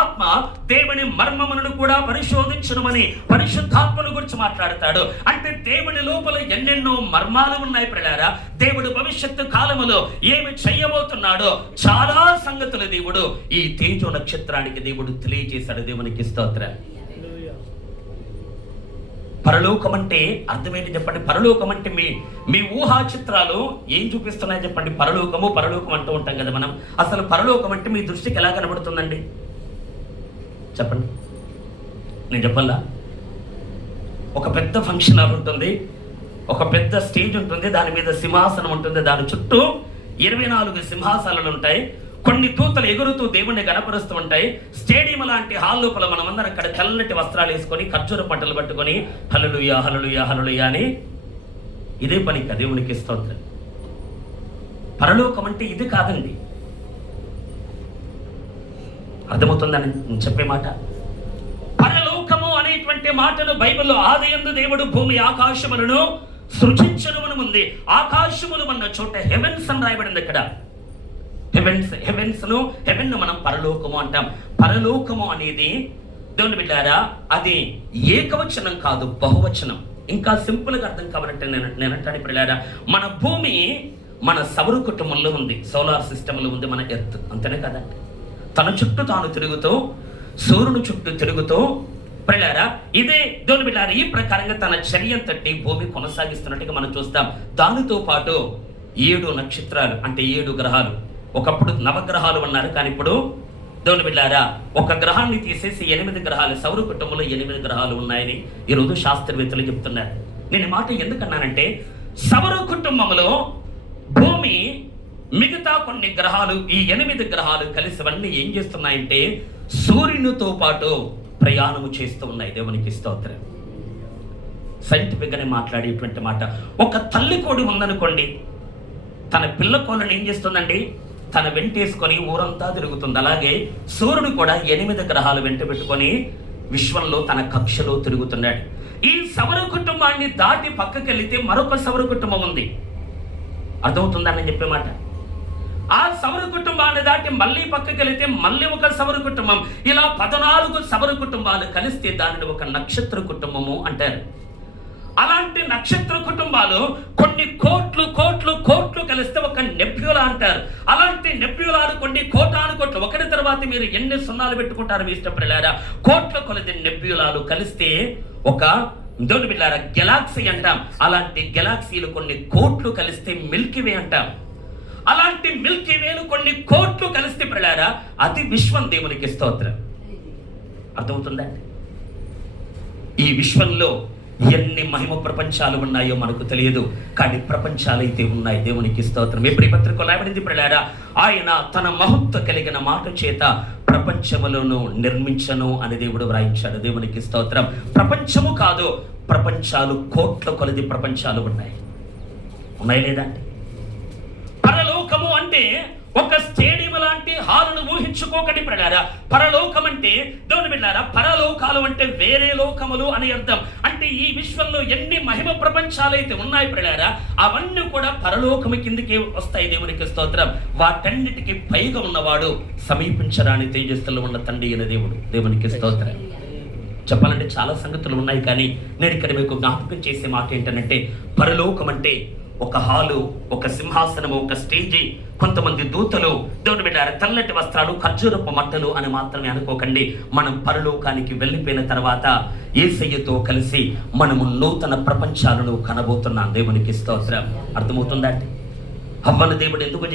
ఆత్మ దేవుని మర్మములను కూడా పరిశోధించునమని పరిశుద్ధాత్మను గురించి మాట్లాడతాడు. అంటే దేవుని లోపల ఎన్నెన్నో మర్మాలు ఉన్నాయి పిల్లారా. దేవుడు భవిష్యత్తు కాలములో ఏమి చేయబోతున్నాడో చాలా సంగతులు దేవుడు ఈ తేజో నక్షత్రానికి దేవుడు తెలియజేశాడు. దేవునికి స్తోత్రం. పరలోకం అంటే అర్థమేంటి చెప్పండి? పరలోకం అంటే మీ ఊహా చిత్రాలు ఏం చూపిస్తున్నాయి చెప్పండి? పరలోకం అంటూ ఉంటాం కదా మనం. అసలు పరలోకం అంటే మీ దృష్టికి ఎలా కనబడుతుందండి చెప్పండి? నేను చెప్పాలా? ఒక పెద్ద ఫంక్షన్ హాల్ ఉంటుంది, ఒక పెద్ద స్టేజ్ ఉంటుంది, దాని మీద సింహాసనం ఉంటుంది, దాని చుట్టూ 24 సింహాసనాలు ఉంటాయి. కొన్ని దూతలు ఎగురుతూ దేవుణ్ణి గణపరుస్తూ ఉంటాయి. స్టేడియం లాంటి హాల్ లోపల మనమందరం అక్కడ తెల్లటి వస్త్రాలు వేసుకొని ఖర్జూర పట్టలు పట్టుకొని హల్లెలూయా హల్లెలూయా హల్లెలూయా అని ఇదే పని దేవునికి స్తోత్రం. పరలోకం అంటే ఇది కాదండి. అర్థమవుతుందని చెప్పే మాట. పరలోకము అనేటువంటి మాటను బైబిల్లో ఆదియందు దేవుడు భూమి ఆకాశములను సృజించను ఉంది. ఆకాశములు అన్న చోట హెవెన్స్ అని రాయబడింది. ఇక్కడ హెవెన్ మనం పరలోకము అంటాం. పరలోకము అనేది దేవుని బిడ్డారా, అది ఏకవచనం కాదు, బహువచనం. ఇంకా సింపుల్గా అర్థం కావాలంటే నేను అంటాను బిడ్డారా, మన భూమి మన సౌర కుటుంబంలో ఉంది, సోలార్ సిస్టంలో ఉంది మన ఎర్త్, అంతేనే కదా. తన చుట్టూ తాను తిరుగుతూ సూర్యుని చుట్టూ తిరుగుతూ ప్రియులారా, ఇదే దేవుని బిడ్డారా ఈ ప్రకారంగా తన చర్యంతటి భూమి కొనసాగిస్తున్నట్టుగా మనం చూస్తాం. దానితో పాటు 7 నక్షత్రాలు అంటే 7 గ్రహాలు. ఒకప్పుడు నవగ్రహాలు అన్నారు, కానీ ఇప్పుడు దేవుని బిడ్డారా ఒక గ్రహాన్ని తీసేసి 8 గ్రహాలు, సౌర కుటుంబంలో 8 గ్రహాలు ఉన్నాయని ఈరోజు శాస్త్రవేత్తలు చెప్తున్నారు. నేను ఈ మాట ఎందుకన్నానంటే, సౌర కుటుంబంలో భూమి మిగతా కొన్ని గ్రహాలు, ఈ 8 గ్రహాలు కలిసివన్నీ ఏం చేస్తున్నాయంటే సూర్యునితో పాటు ప్రయాణము చేస్తూ ఉన్నాయి. దేవునికి స్తోత్రం. సైంటిఫిక్ గానే మాట్లాడేటువంటి మాట. ఒక తల్లి కోడి ఉందనుకోండి, తన పిల్ల కోళ్ళని ఏం చేస్తుందండి? తన వెంటేసుకొని ఊరంతా తిరుగుతుంది. అలాగే సూర్యుడు కూడా 8 గ్రహాలు వెంట పెట్టుకొని విశ్వంలో తన కక్షలో తిరుగుతున్నాడు. ఈ సౌర కుటుంబాన్ని దాటి పక్కకి వెళితే మరొక సౌర కుటుంబం ఉంది. అర్థమవుతుందని చెప్పే మాట. ఆ సౌర కుటుంబాన్ని దాటి మళ్ళీ పక్కకి వెళితే మళ్ళీ ఒక సౌర కుటుంబం. ఇలా 14 సౌర కుటుంబాలు కలిస్తే దానిని ఒక నక్షత్ర కుటుంబము అంటారు. అలాంటి నక్షత్ర కుటుంబాలు కొన్ని కోట్లు కోట్లు కోట్లు కలిస్తే ఒక నెబ్యులా అంటారు. అలాంటి నెబ్యులాలు కొన్ని కోటాను కోట్లు, ఒకటి తర్వాత మీరు ఎన్ని సున్నాలు పెట్టుకుంటారు మీ ఇష్టపడలేరా, కోట్ల కొలది నెబ్యులాలు కలిస్తే ఒక దేవుని బిడ్డలారా గెలాక్సీ అంటాం. అలాంటి గెలాక్సీలు కొన్ని కోట్లు కలిస్తే మిల్కీ వే అంటాం. అలాంటి మిల్కీ వేలు కొన్ని కోట్లు కలిస్తే పిల్లారా అది విశ్వం. దేవునికి స్తోత్రం. అర్థమవుతుందా? ఈ విశ్వంలో ఎన్ని మహిమ ప్రపంచాలు ఉన్నాయో మనకు తెలియదు, కానీ ప్రపంచాలు అయితే ఉన్నాయి. దేవునికి స్తోత్రం. ఎప్పుడు ఈ పత్రికలో రాయబడింది పిల్లారా, ఆయన తన మహత్వ కలిగిన మాట చేత ప్రపంచములను నిర్మించను అని దేవుడు వ్రాయించాడు. దేవునికి స్తోత్రం. ప్రపంచము కాదు, ప్రపంచాలు కోట్ల కొలది ప్రపంచాలు ఉన్నాయి లేదంటే. పరలోకము అంటే ఒక స్టేడియం లాంటి హాలును ఊహించుకోకండి పిల్లారా. పరలోకం అంటే దేవుని బిడ్డలారా, పరలోకాలు అంటే వేరే లోకములు అని అర్థం. అంటే ఈ విశ్వంలో ఎన్ని మహిమ ప్రపంచాలు అయితే ఉన్నాయి పిల్లారా, అవన్నీ కూడా పరలోకము కిందకి వస్తాయి. దేవునికి స్తోత్రం. వాటన్నిటికీ పైగా ఉన్నవాడు సమీపించరాని తేజస్సులో ఉన్న తండ్రి అయిన దేవుడు. దేవునికి స్తోత్రం. చెప్పాలంటే చాలా సంగతులు ఉన్నాయి, కానీ నేను ఇక్కడ మీకు జ్ఞాపకం చేసే మాట ఏంటంటే, పరలోకం అంటే ఒక హాలు, ఒక సింహాసనము, ఒక స్టేజి, కొంతమంది దూతలు, దేవుని బిడ్డలారా తెల్లటి వస్త్రాలు, ఖర్జూరపు మట్టలు అని మాత్రమే అనుకోకండి. మనం పరలోకానికి వెళ్ళిపోయిన తర్వాత యేసయ్యతో కలిసి మనము నూతన ప్రపంచాలను కనబోతున్నాం. దేవునికి స్తోత్రం. అర్థమవుతుందా? హవ్వను దేవుడు ఎందుకు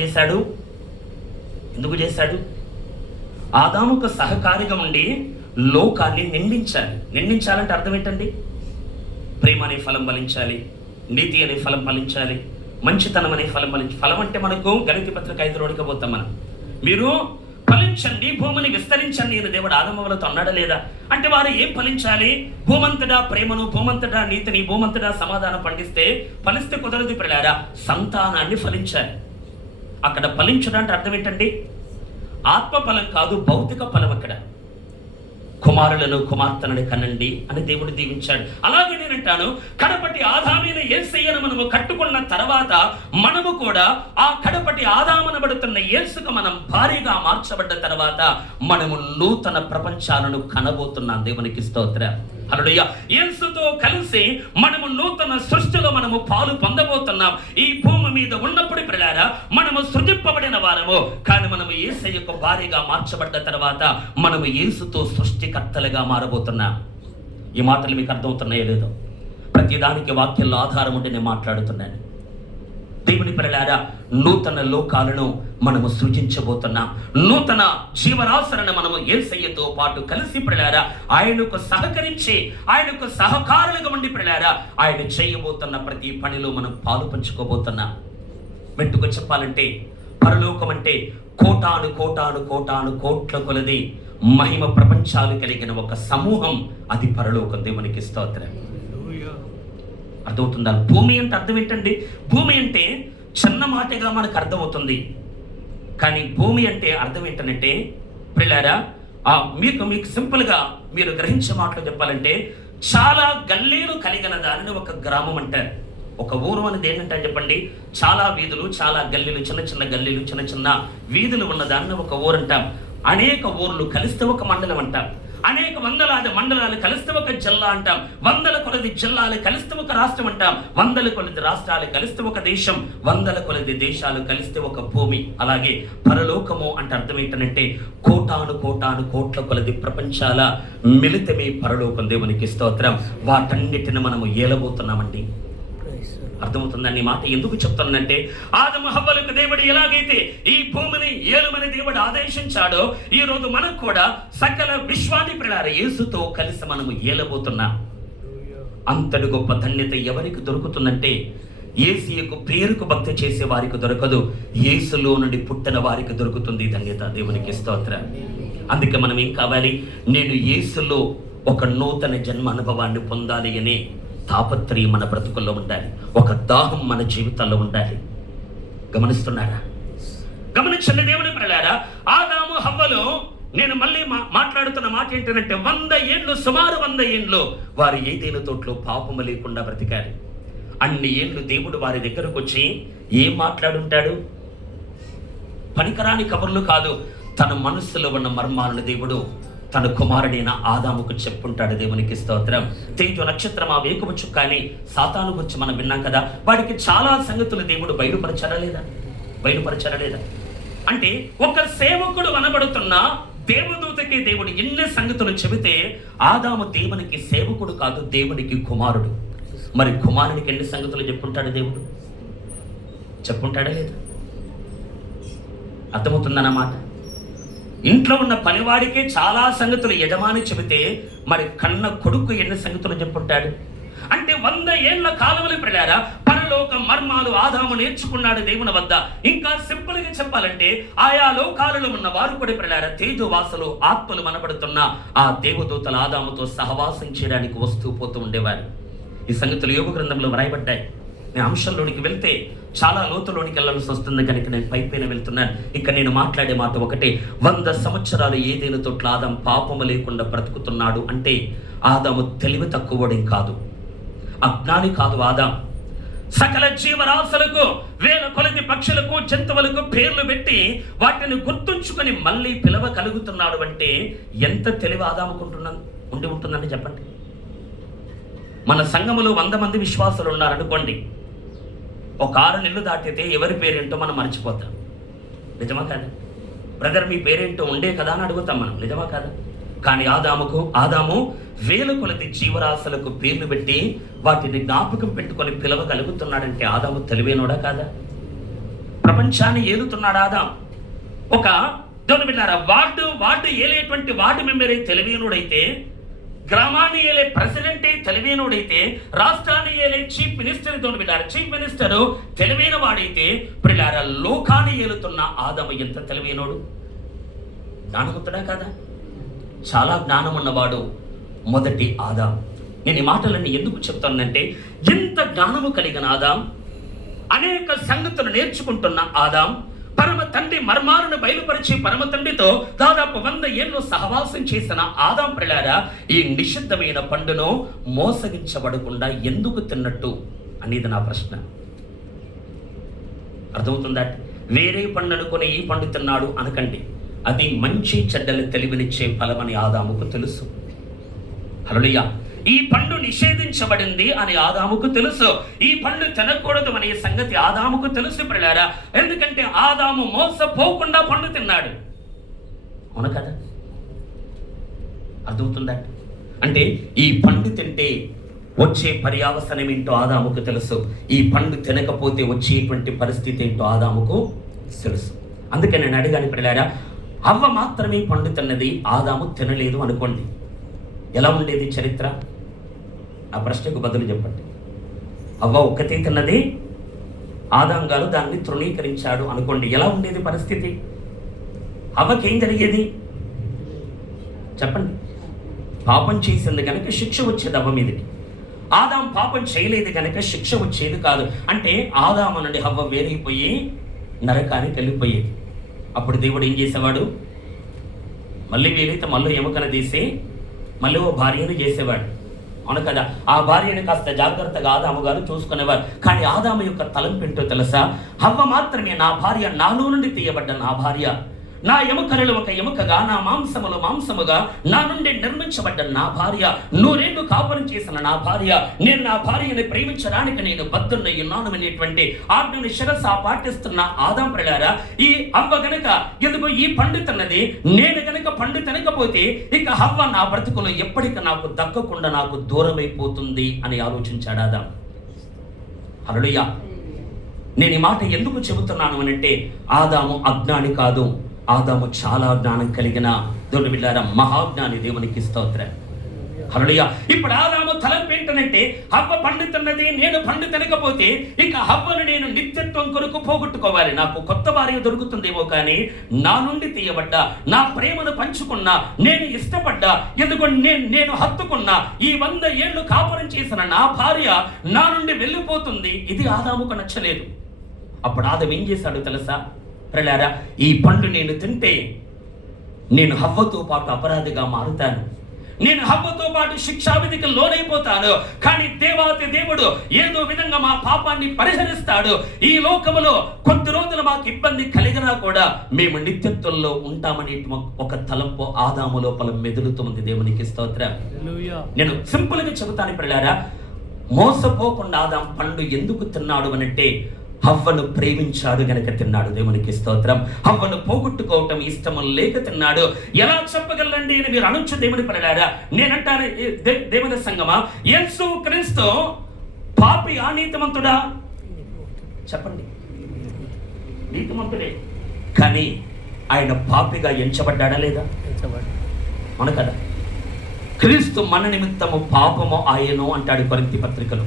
చేశాడు? ఆదాముకు సహకారిగా ఉండి లోకాన్ని నిండించాలంటే అర్థం ఏంటండి? ప్రేమ అనే ఫలం ఫలించాలి, నీతి అనే ఫలం ఫలించాలి, మంచితనం అనే ఫలం ఫలించాలి. ఫలం అంటే మనకు గణిత పత్రిక 5 ఉడకపోతాం మనం. మీరు ఫలించండి, భూమిని విస్తరించండి అని దేవుడు ఆదాములతో అన్నాడా లేదా? అంటే వారు ఏం ఫలించాలి? భూమంతటా ప్రేమను, భూమంతటా నీతిని, భూమంతటా సమాధానం ఫలిస్తే కుదరదు పిల్లారా, సంతానాన్ని ఫలించాలి. అక్కడ ఫలించడం అంటే అర్థం ఏంటండి? ఆత్మ ఫలం కాదు, భౌతిక ఫలం. అక్కడ కుమారులను కుమార్తెలను కనండి అని దేవుడు దీవించాడు. అలాగే నేనంటాను, కడపటి ఆదామైన యేసయ్యను మనము కట్టుకున్న తర్వాత మనము కూడా ఆ కడపటి ఆదామనబడుతున్న యేసుకు మనం భారీగా మార్చబడ్డ తర్వాత మనము నూతన ప్రపంచాలను కనబోతున్నాం. దేవునికి స్తోత్రం. హల్లెలూయా. యేసుతో కలిసి మనము నూతన సృష్టిలో మనము పాలు పొందబోతున్నాం. ఈ భూమి మీద ఉన్నప్పుడు పిల్లారా మనము సృజింపబడిన వారము, కానీ మనము యేసయ్యకు భారీగా మార్చబడ్డ తర్వాత మనము యేసుతో సృష్టికర్తలుగా మారబోతున్నాం. ఈ మాటలు మీకు అర్థమవుతున్నాయో లేదో? ప్రతిదానికి వాక్యంలో ఆధారం ఉండి నేను మాట్లాడుతున్నాను. దేవుని పిల్లలారా, నూతన లోకాలను మనము సృజించబోతున్నాం. నూతన జీవరాశులను మనము యేసయ్యతో పాటు కలిసి పిల్లలారా ఆయనకు సహకరించి, ఆయనకు సహకారులుగా ఉండి పిల్లలారా ఆయన చేయబోతున్న ప్రతి పనిలో మనం పాలు పంచుకోబోతున్నాం. మెట్టుకు చెప్పాలంటే పరలోకం అంటే కోటాను కోటాను కోటాను కోట్ల కొలది మహిమ ప్రపంచాలు కలిగిన ఒక సమూహం. అది పరలోకం. దేవునికి స్తోత్రం. అర్థమవుతుందా? భూమి అంటే అర్థం ఏంటండి? భూమి అంటే చిన్న మాటగా మనకు అర్థమవుతుంది, కానీ భూమి అంటే అర్థం ఏంటంటే పిల్లారా మీకు సింపుల్గా మీరు గ్రహించే మాటలు చెప్పాలంటే చాలా గల్లీలు కలిగిన దానిని ఒక గ్రామం అంటారు. ఒక ఊరు అనేది ఏంటంటే చెప్పండి, చాలా వీధులు, చాలా గల్లీలు, చిన్న చిన్న గల్లీలు, చిన్న చిన్న వీధులు ఉన్న దాన్ని ఒక ఊరు అంటాం. అనేక ఊర్లు కలిస్తే ఒక మండలం అంటాం. అనేక వందలాది మండలాలు కలిస్తే ఒక జిల్లా అంటాం. వందల కొలది జిల్లాలు కలిస్తే ఒక రాష్ట్రం అంటాం. వందల కొలది రాష్ట్రాలు కలిస్తే ఒక దేశం. వందల కొలది దేశాలు కలిస్తే ఒక భూమి. అలాగే పరలోకము అంటే అర్థం ఏంటంటే కోటాను కోటాను కోట్ల కొలది ప్రపంచాల మిళితమే పరలోకం. దేవునికి స్తోత్రం. వాటన్నిటిని మనము ఏలబోతున్నామండి. అర్థమవుతుందని మాట ఎందుకు చెప్తానంటే, ఆదము హవ్వలకు దేవుడు ఎలాగైతే ఈ భూమిని ఏలుమని దేవుడు ఆదేశించాడో, ఈ రోజు మనకు కూడా సకల విశ్వాన్ని పిల్లారా యేసుతో కలిసి మనము ఏలబోతున్నాం. అంతటి గొప్ప ధన్యత ఎవరికి దొరుకుతుందంటే, యేసుకు పేరుకు భక్తి చేసే వారికి దొరకదు, యేసులో నుండి పుట్టిన వారికి దొరుకుతుంది ధన్యత. దేవునికి స్తోత్రం. అందుకే మనం ఏం కావాలి? నేను యేసులో ఒక నూతన జన్మ అనుభవాన్ని పొందాలి అనే తాపత్రయం మన బ్రతుకుల్లో ఉండాలి. ఒక దాహం మన జీవితాల్లో ఉండాలి. గమనిస్తున్నారా? గమనించండి దేవుని పిల్లలారా, ఆదాము హవ్వలు నేను మళ్ళీ మాట్లాడుతున్న మాట ఏంటంటే 100 ఏళ్ళు, సుమారు 100 ఏళ్ళు వారు ఏదైనా తోటలో పాపము లేకుండా బ్రతికారు. అన్ని ఏళ్ళు దేవుడు వారి దగ్గరకు వచ్చి ఏం మాట్లాడుంటాడు? పనికరాని కబుర్లు కాదు, తన మనస్సులో ఉన్న మర్మాలను దేవుడు తన కుమారుడైన ఆదాముకు చెప్పుంటాడు. దేవునికి స్తోత్రం. తేజో నక్షత్రం ఆ వేకువ చుక్క అని సాతాను గురించి మనం విన్నాం కదా. వాడికి చాలా సంగతులు దేవుడు బయలుపరచలేదా? అంటే ఒక సేవకుడు అనబడుతున్న దేవదూతకి దేవుడు ఎన్ని సంగతులు చెబితే, ఆదాము దేవునికి సేవకుడు కాదు, దేవునికి కుమారుడు. మరి కుమారునికి ఎన్ని సంగతులు చెప్పుంటాడు దేవుడు? చెప్పుంటాడా లేదా? అర్థమవుతుందన్నమాట. ఇంట్లో ఉన్న పనివాడికే చాలా సంగతులు యజమాని చెబితే, మరి కన్న కొడుకు ఎన్ని సంగతులు చెప్పుంటాడు? అంటే 100 ఏళ్ల కాలంలో పిల్లారా పరలోక మర్మాలు ఆదాము నేర్చుకున్నాడు దేవుని వద్ద. ఇంకా సింపుల్ గా చెప్పాలంటే ఆయా లోకాలలో ఉన్న వారు కూడా పిల్లారా తేజోవాసులు, ఆత్మలు మనబడుతున్న ఆ దేవదూతల ఆదాముతో సహవాసం చేయడానికి వస్తూ పోతూ ఉండేవారు. ఈ సంగతులు యోగ గ్రంథంలో వ్రాయబడ్డాయి. నేను అంశంలోనికి వెళ్తే చాలా లోతులోనికి వెళ్ళాల్సి వస్తుంది కనుక నేను పైపైన వెళ్తున్నాను. ఇక నేను మాట్లాడే మాట ఒకటే, 100 సంవత్సరాలు ఏదైనా తోట్ల ఆదాము పాపము లేకుండా బ్రతుకుతున్నాడు అంటే ఆదాము తెలివి తక్కువడం కాదు, అజ్ఞాని కాదు. ఆదాము సకల జీవరాశులకు, వేల కొలది పక్షులకు, జంతువులకు పేర్లు పెట్టి వాటిని గుర్తుంచుకొని మళ్ళీ పిలవగలుగుతున్నాడు అంటే ఎంత తెలివి ఆదాముకుంటుందని ఉంటుందని చెప్పండి. మన సంఘములో 100 మంది విశ్వాసులు ఉన్నారనుకోండి, ఒక 6 నెలలు దాటితే ఎవరి పేరేంటో మనం మర్చిపోతాం. నిజమా కాదా? బ్రదర్ మీ పేరేంటో ఉండే కదా అని అడుగుతాం మనం. నిజమా కాదా? కానీ ఆదాము వేల కొలది జీవరాశులకు పేర్లు పెట్టి వాటిని జ్ఞాపకం పెట్టుకొని పిలవగలుగుతున్నాడంటే ఆదాము తెలివైనోడా కాదా? ప్రపంచాన్ని ఏలుతున్నాడు ఆదాము. ఒక దేవుని బిడ్డలారా, వార్డు ఏలేటువంటి వార్డు మెంబరే తెలివైనోడైతే, గ్రామాన్ని ఏలే ప్రెసిడెంటే తెలివైనోడైతే, రాష్ట్రాన్ని ఏలే చీఫ్ మినిస్టర్ చీఫ్ మినిస్టర్ తెలివైన వాడైతే, పిల్లారా లోకాన్ని ఏలుతున్న ఆదాము ఎంత తెలివైనోడు? జ్ఞానవంతుడా కాదా? చాలా జ్ఞానం ఉన్నవాడు మొదటి ఆదాం. నేను ఈ మాటలన్నీ ఎందుకు చెప్తానంటే, ఎంత జ్ఞానము కలిగిన ఆదాం, అనేక సంగతులు నేర్చుకుంటున్న ఆదాం, పరమ తండ్రి మర్మాలను బయలుపరిచి పరమ తండ్రితో దాదాపు 100 ఏళ్ళు సహవాసం చేసిన ఆదాం ప్రియులారా, ఈ నిషిద్ధమైన పండును మోసగించబడకుండా ఎందుకు తిన్నట్టు అనేది నా ప్రశ్న. అర్థమవుతుందా? వేరే పండు అనుకుని ఈ పండు తిన్నాడు అనకండి. అది మంచి చెడ్డలు తెలివినిచ్చే ఫలమని ఆదాముకు తెలుసు. హల్లెలూయా. ఈ పండు నిషేధించబడింది అని ఆదాముకు తెలుసు. ఈ పండు తినకూడదు అనే సంగతి ఆదాముకు తెలుసు ప్రియులారా. ఎందుకంటే ఆదాము మోసపోకుండా పండు తిన్నాడు. అవును కదా? అర్థమవుతుందా? అంటే ఈ పండు తింటే వచ్చే పర్యావసనం ఏంటో ఆదాముకు తెలుసు. ఈ పండు తినకపోతే వచ్చేటువంటి పరిస్థితి ఏంటో ఆదాముకు తెలుసు. అందుకే నేను అడిగాను ప్రియులారా, అవ్వ మాత్రమే పండు తిన్నది, ఆదాము తినలేదు అనుకోండి, ఎలా ఉండేది చరిత్ర? ఆ ప్రశ్నకు బదులు చెప్పండి. అవ్వ ఒక్కతే తిన్నది, ఆదాం గారు దాన్ని తృణీకరించాడు అనుకోండి, ఎలా ఉండేది పరిస్థితి? అవ్వకేం జరిగేది చెప్పండి? పాపం చేసింది కనుక శిక్ష వచ్చేది అవ్వ మీదకి. ఆదాం పాపం చేయలేదు కనుక శిక్ష వచ్చేది కాదు. అంటే ఆదాము నుండి అవ్వ వేరైపోయి నరకానికి వెళ్ళిపోయేది. అప్పుడు దేవుడు ఏం చేసేవాడు? మళ్ళీ వీలైతే మళ్ళీ ఎముకన తీసి మళ్ళీ ఓ భార్యను చేసేవాడు. అవును కదా? ఆ భార్యను కాస్త జాగ్రత్తగా ఆదాము గారు చూసుకునేవారు. కానీ ఆదాము యొక్క తలంపు ఏంటో తెలుసా? అవ్వ మాత్రమే నా భార్య, నాలో నుండి తీయబడ్డ నా భార్య, నా ఎముకలలో ఒక ఎముకగా, నా మాంసములు మాంసముగా నా నుండి నిర్మించబడ్డ నా భార్య, 100 ఏళ్ళు కాపురం చేసిన నా భార్య, నేను నా భార్యని ప్రేమించడానికి నేను బద్ధున్నై ఉన్నాను అనేటువంటి ఆజ్ఞని శిరస పాటిస్తున్న ఆదాం ప్రియులారా, ఈ అవ్వ గనక ఎందుకు ఈ పండు తిన్నది, నేను గనక పండు తినకపోతే ఇక అవ్వ నా బ్రతుకులో ఎప్పటికీ నాకు దక్కకుండా నాకు దూరమైపోతుంది అని ఆలోచించాడు ఆదాం. హల్లెలూయా. నేను ఈ మాట ఎందుకు చెబుతున్నాను అనంటే, ఆదాము అజ్ఞాని కాదు, ఆదాము చాలా జ్ఞానం కలిగిన దేవుని బిడ్డలారా, మహాజ్ఞాని. దేవునికి స్తోత్రం. హల్లెలూయా. ఇప్పుడు ఆదాము తలంపు ఏంటంటే, హవ్వ పండు తిన్నది, నేను పండు తినకపోతే ఇక హవ్వను నేను నిత్యత్వం కొరకు పోగొట్టుకోవాలి. నాకు కొత్త భార్య దొరుకుతుందేమో కానీ నా నుండి తీయబడ్డ, నా ప్రేమను పంచుకున్న, నేను ఇష్టపడ్డా, ఎందుకు నేను హత్తుకున్న ఈ 100 ఏళ్ళు కాపురం చేసిన నా భార్య నా నుండి వెళ్ళిపోతుంది. ఇది ఆదాముకు నచ్చలేదు. అప్పుడు ఆదాం ఏం చేశాడు తెలుసా ప్రియులారా? ఈ పండు నేను తింటే నేను హవ్వతో పాటు అపరాధిగా మారుతాను, నేను హవ్వతో పాటు శిక్షావిధికి లోనైపోతాను. కానీ దేవాతి దేవుడు ఏదో విధంగా మా పాపాన్ని పరిహరిస్తాడు. ఈ లోకములో కొద్ది రోజులు మాకు ఇబ్బంది కలిగినా కూడా మేము నిత్యత్వంలో ఉంటామని ఒక తలంపు ఆదాము లోపల మెదులుతుంది. దేవునికి స్తోత్రం. నేను సింపుల్ గా చెబుతాను ప్రియులారా, మోసపోకుండా ఆదాం పండు ఎందుకు తిన్నాడు అనంటే, హవ్వను ప్రేమించాడు గనక తిన్నాడు. దేవునికి స్తోత్రం. హవ్వను పోగొట్టుకోవటం ఇష్టము లేక తిన్నాడు. ఎలా చెప్పగలండి అని మీరు అనొచ్చు దేవుని ప్రియులారా. నేనంటాను దేవుని సంగమా, యేసు క్రీస్తు పాపి ఆ నీతిమంతుడా? చెప్పండి. నీతిమంతుడే, కానీ ఆయన పాపిగా ఎంచబడ్డాడా లేదా? మన కదా. క్రీస్తు మన నిమిత్తము పాపము ఆయను అంటాడు కొరింథీ పత్రికలో.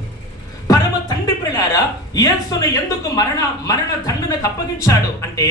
పరమ తండ్రి ప్రియులారా, యేసును ఎందుకు మరణ దండనకు అప్పగించాడు అంటే,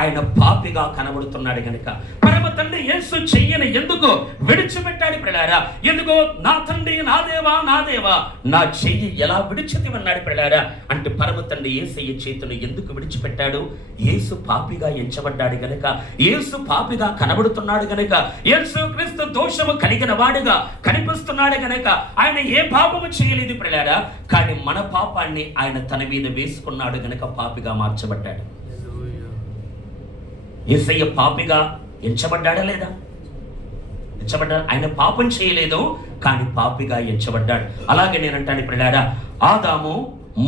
ఆయన పాపిగా కనబడుతున్నాడు గనుక. పరమ తండ్రి యేసు చెయ్యని ఎందుకు విడిచిపెట్టాడు ప్రియులారా? ఎందుకో నా తండ్రి, నా దేవా, నా దేవా, నా చెయ్యి ఎలా విడిచితివన్నాడు ప్రియులారా? అంటే పరమ తండ్రి యేసయ్య చేతును ఎందుకు విడిచిపెట్టాడు? యేసు పాపిగా ఎంచబడ్డాడు గనుక, యేసు పాపిగా కనబడుతున్నాడు గనుక, యేసు క్రీస్తు దోషము కలిగిన వాడుగా కనిపిస్తున్నాడు గనుక, ఆయన ఏ పాపము చేయలేదు ప్రియులారా. కానీ మన పాపాన్ని ఆయన తన మీద వేసుకున్నాడు గనక పాపిగా మార్చబడ్డాడు. యేసయ్య పాపిగా ఎంచబడ్డాడా లేదా? ఎంచబడ్డాడు. ఆయన పాపం చేయలేదు కానీ పాపిగా ఎంచబడ్డాడు. అలాగే నేనంటాను ప్రియులారా, ఆదాము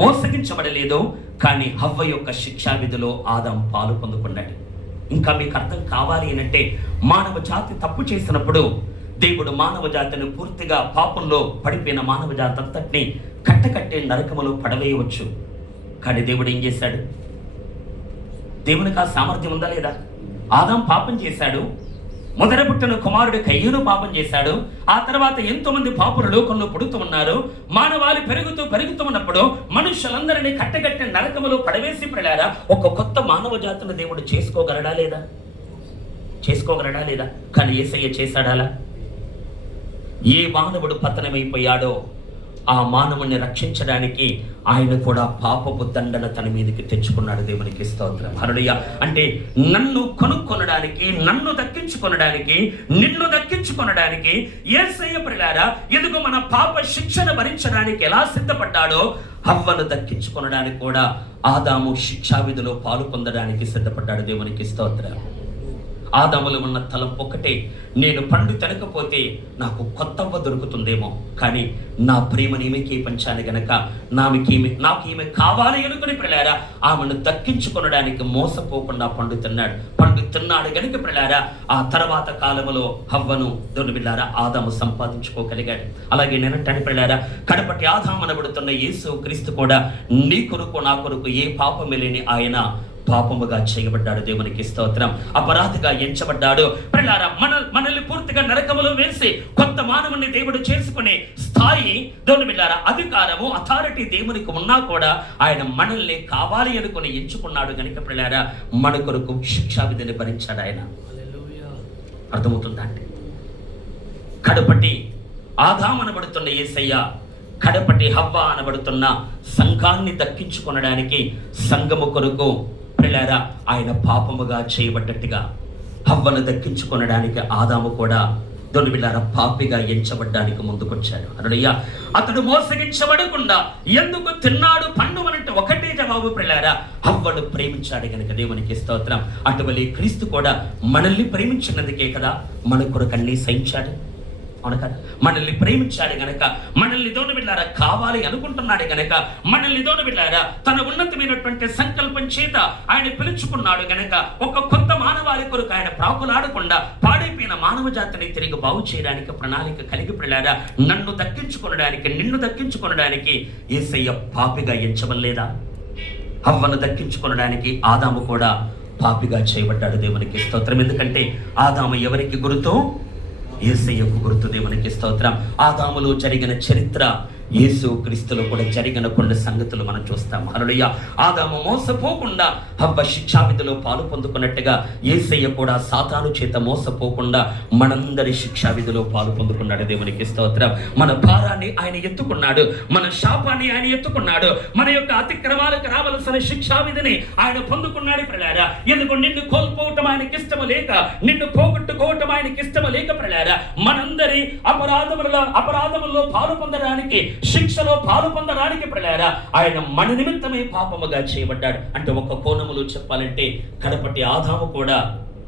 మోసగించబడలేదు కానీ హవ్వ యొక్క శిక్షా విధిలో ఆదాం పాలు పొందుకున్నాడు. ఇంకా మీకు అర్థం కావాలి అంటే, మానవ జాతి తప్పు చేసినప్పుడు దేవుడు మానవ జాతిని పూర్తిగా పాపంలో పడిపోయిన మానవ జాతి అంతటిని కట్టకట్టే నరకములో పడవేయవచ్చు. కానీ దేవుడు ఏం చేశాడు? దేవునికి ఆ సామర్థ్యం ఉందా లేదా? ఆదాం పాపం చేశాడు, మొదట పుట్టిన కుమారుడు కయ్యూను పాపం చేశాడు. ఆ తర్వాత ఎంతో మంది పాపులు లోకంలో పుడుతూ ఉన్నారు. మానవాళి పెరుగుతూ ఉన్నప్పుడు మనుషులందరినీ కట్టగట్టిన నరకములో పడవేసి ప్రియులారా, ఒక కొత్త మానవ జాతిని దేవుడు చేసుకోగలడా లేదా? చేసుకోగలడా లేదా? కానీ యేసయ్య చేశాడాలా? ఏ మానవుడు పతనమైపోయాడో ఆ మానవుని రక్షించడానికి ఆయన కూడా పాపపు దండన తన మీదకి తెచ్చుకున్నాడు. దేవునికి స్తోత్రం. హల్లెలూయా. అంటే నన్ను కొనుక్కొనడానికి, నన్ను దక్కించుకొనడానికి, నిన్ను దక్కించుకొనడానికి యేసయ్య ప్రియులారా ఎందుకు మన పాప శిక్షను భరించడానికి ఎలా సిద్ధపడ్డాడో హవ్వను దక్కించుకొనడానికి కూడా ఆదాము శిక్షా విధిలో పాలు పొందడానికి సిద్ధపడ్డాడు. దేవునికి స్తోత్రం. ఆదాములో ఉన్న తలంపు ఒకటే, నేను పండు తినకపోతే నాకు కొత్తవ్వ దొరుకుతుందేమో, కానీ నా ప్రేమను ఈమెకి పంచాను గనక నాకు ఈమె కావాలి అనుకుని ప్రియులారా ఆమెను దక్కించుకొనడానికి మోసపోకుండా పండు తిన్నాడు గనుక ప్రియులారా ఆ తర్వాత కాలంలో హవ్వను దొరికిలారా ఆదాము సంపాదించుకోగలిగాడు. అలాగే నేనంటాను ప్రియులారా, కడపటి ఆదాము అనబడుతున్న యేసు క్రీస్తు కూడా నీ కొరకు నా కొరకు ఏ పాపమే లేని ఆయన పాపముగా చేయబడ్డాడు. దేవునికి స్తోత్రం. అపరాధిగా ఎంచబడ్డాడు. ప్రియులారా మనల్ని పూర్తిగా నరకములో వేసి కొత్త మానవుని దేవుడు చేసుకునే స్థాయి దేవునిలారా అధికారము అథారిటీ దేవునికి ఉన్నా కూడా ఆయన మనల్ని కావాలి అనుకుని ఎంచుకున్నాడు కనుక ప్రియులారా మన కొరకు శిక్షా విధిని భరించాడు ఆయన. అర్థమవుతుందా అండి? కడపటి ఆదాము అనబడుతున్న యేసయ్య కడపటి హవ్వ అనబడుతున్న సంఘాన్ని దక్కించుకొనడానికి సంఘము కొరకు ప్రియులారా ఆయన పాపముగా చేయబడ్డట్టుగా హవ్వను దక్కించుకొనడానికి ఆదాము కూడా దొనివిలారా పాపిగా ఎంచబడ్డానికి ముందుకొచ్చాడు. హల్లెలూయా. అతడు మోసగించబడకుండా ఎందుకు తిన్నాడు పండు అనంటే ఒకటే జవాబు ప్రియులారా, హవ్వను ప్రేమించాడు గనుక. దేవునికి స్తోత్రం. అటువలే క్రీస్తు కూడా మనల్ని ప్రేమించినందుకే కదా మన కొరకు అన్నీ సహించాడు. అవును కదా? మనల్ని ప్రేమించాడు గనక, మనల్ని దోనబిడ్డారా కావాలి అనుకుంటున్నాడు గనక, మనల్ని దోనబిడ్డారా తన ఉన్నతమైనటువంటి సంకల్పం చేత ఆయన పిలుచుకున్నాడు గనక ఒక కొత్త మానవాళి కొరకు ఆయన ప్రాకులాడకుండా పాడైపోయిన మానవ జాతిని తిరిగి బాగు చేయడానికి ప్రణాళిక కలిగి ప్రియులారా నన్ను దక్కించుకొనడానికి, నిన్ను దక్కించుకొనడానికి యేసయ్య పాపిగా ఎంచవలేదా? హవ్వను దక్కించుకొనడానికి ఆదాము కూడా పాపిగా చేయబడ్డాడు. దేవునికి స్తోత్రం. ఎందుకంటే ఆదాము ఎవరికి గుర్తు? యేసయ్యకు గుర్తు. దేవునికి స్తోత్రం. ఆదాములో జరిగిన చరిత్ర యేసు క్రీస్తులో కూడా జరిగిన కొన్ని సంగతులు మనం చూస్తాం. హల్లెలూయా. ఆదాము మోసపోకుండా హవ్వ శిక్షా విధిలో పాలు పొందుకున్నట్టుగా యేసయ్య కూడా సాతాను చేత మోసపోకుండా మనందరి శిక్షా విధిలో పాలు పొందుకున్నాడు. దేవునికి స్తోత్రం. మన భారాన్ని ఆయన ఎత్తుకున్నాడు, మన శాపాన్ని ఆయన ఎత్తుకున్నాడు, మన యొక్క అతిక్రమాలకు రావలసిన శిక్షా విధిని ఆయన పొందుకున్నాడు. ప్రియులారా ఎందుకు? నిన్ను కోల్పోవటం ఆయనకి ఇష్టము లేక, నిన్ను పోగొట్టుకోవటం ఆయనకి ఇష్టము లేక ప్రియులారా మనందరి అపరాధముల్లో పాలు పొందడానికి, శిక్షలో పాలు పొందడానికి ప్రియులారా ఆయన మన నిమిత్తమే పాపముగా చేయబడ్డాడు. అంటే ఒక కోణములో చెప్పాలంటే కడపటి ఆదాము కూడా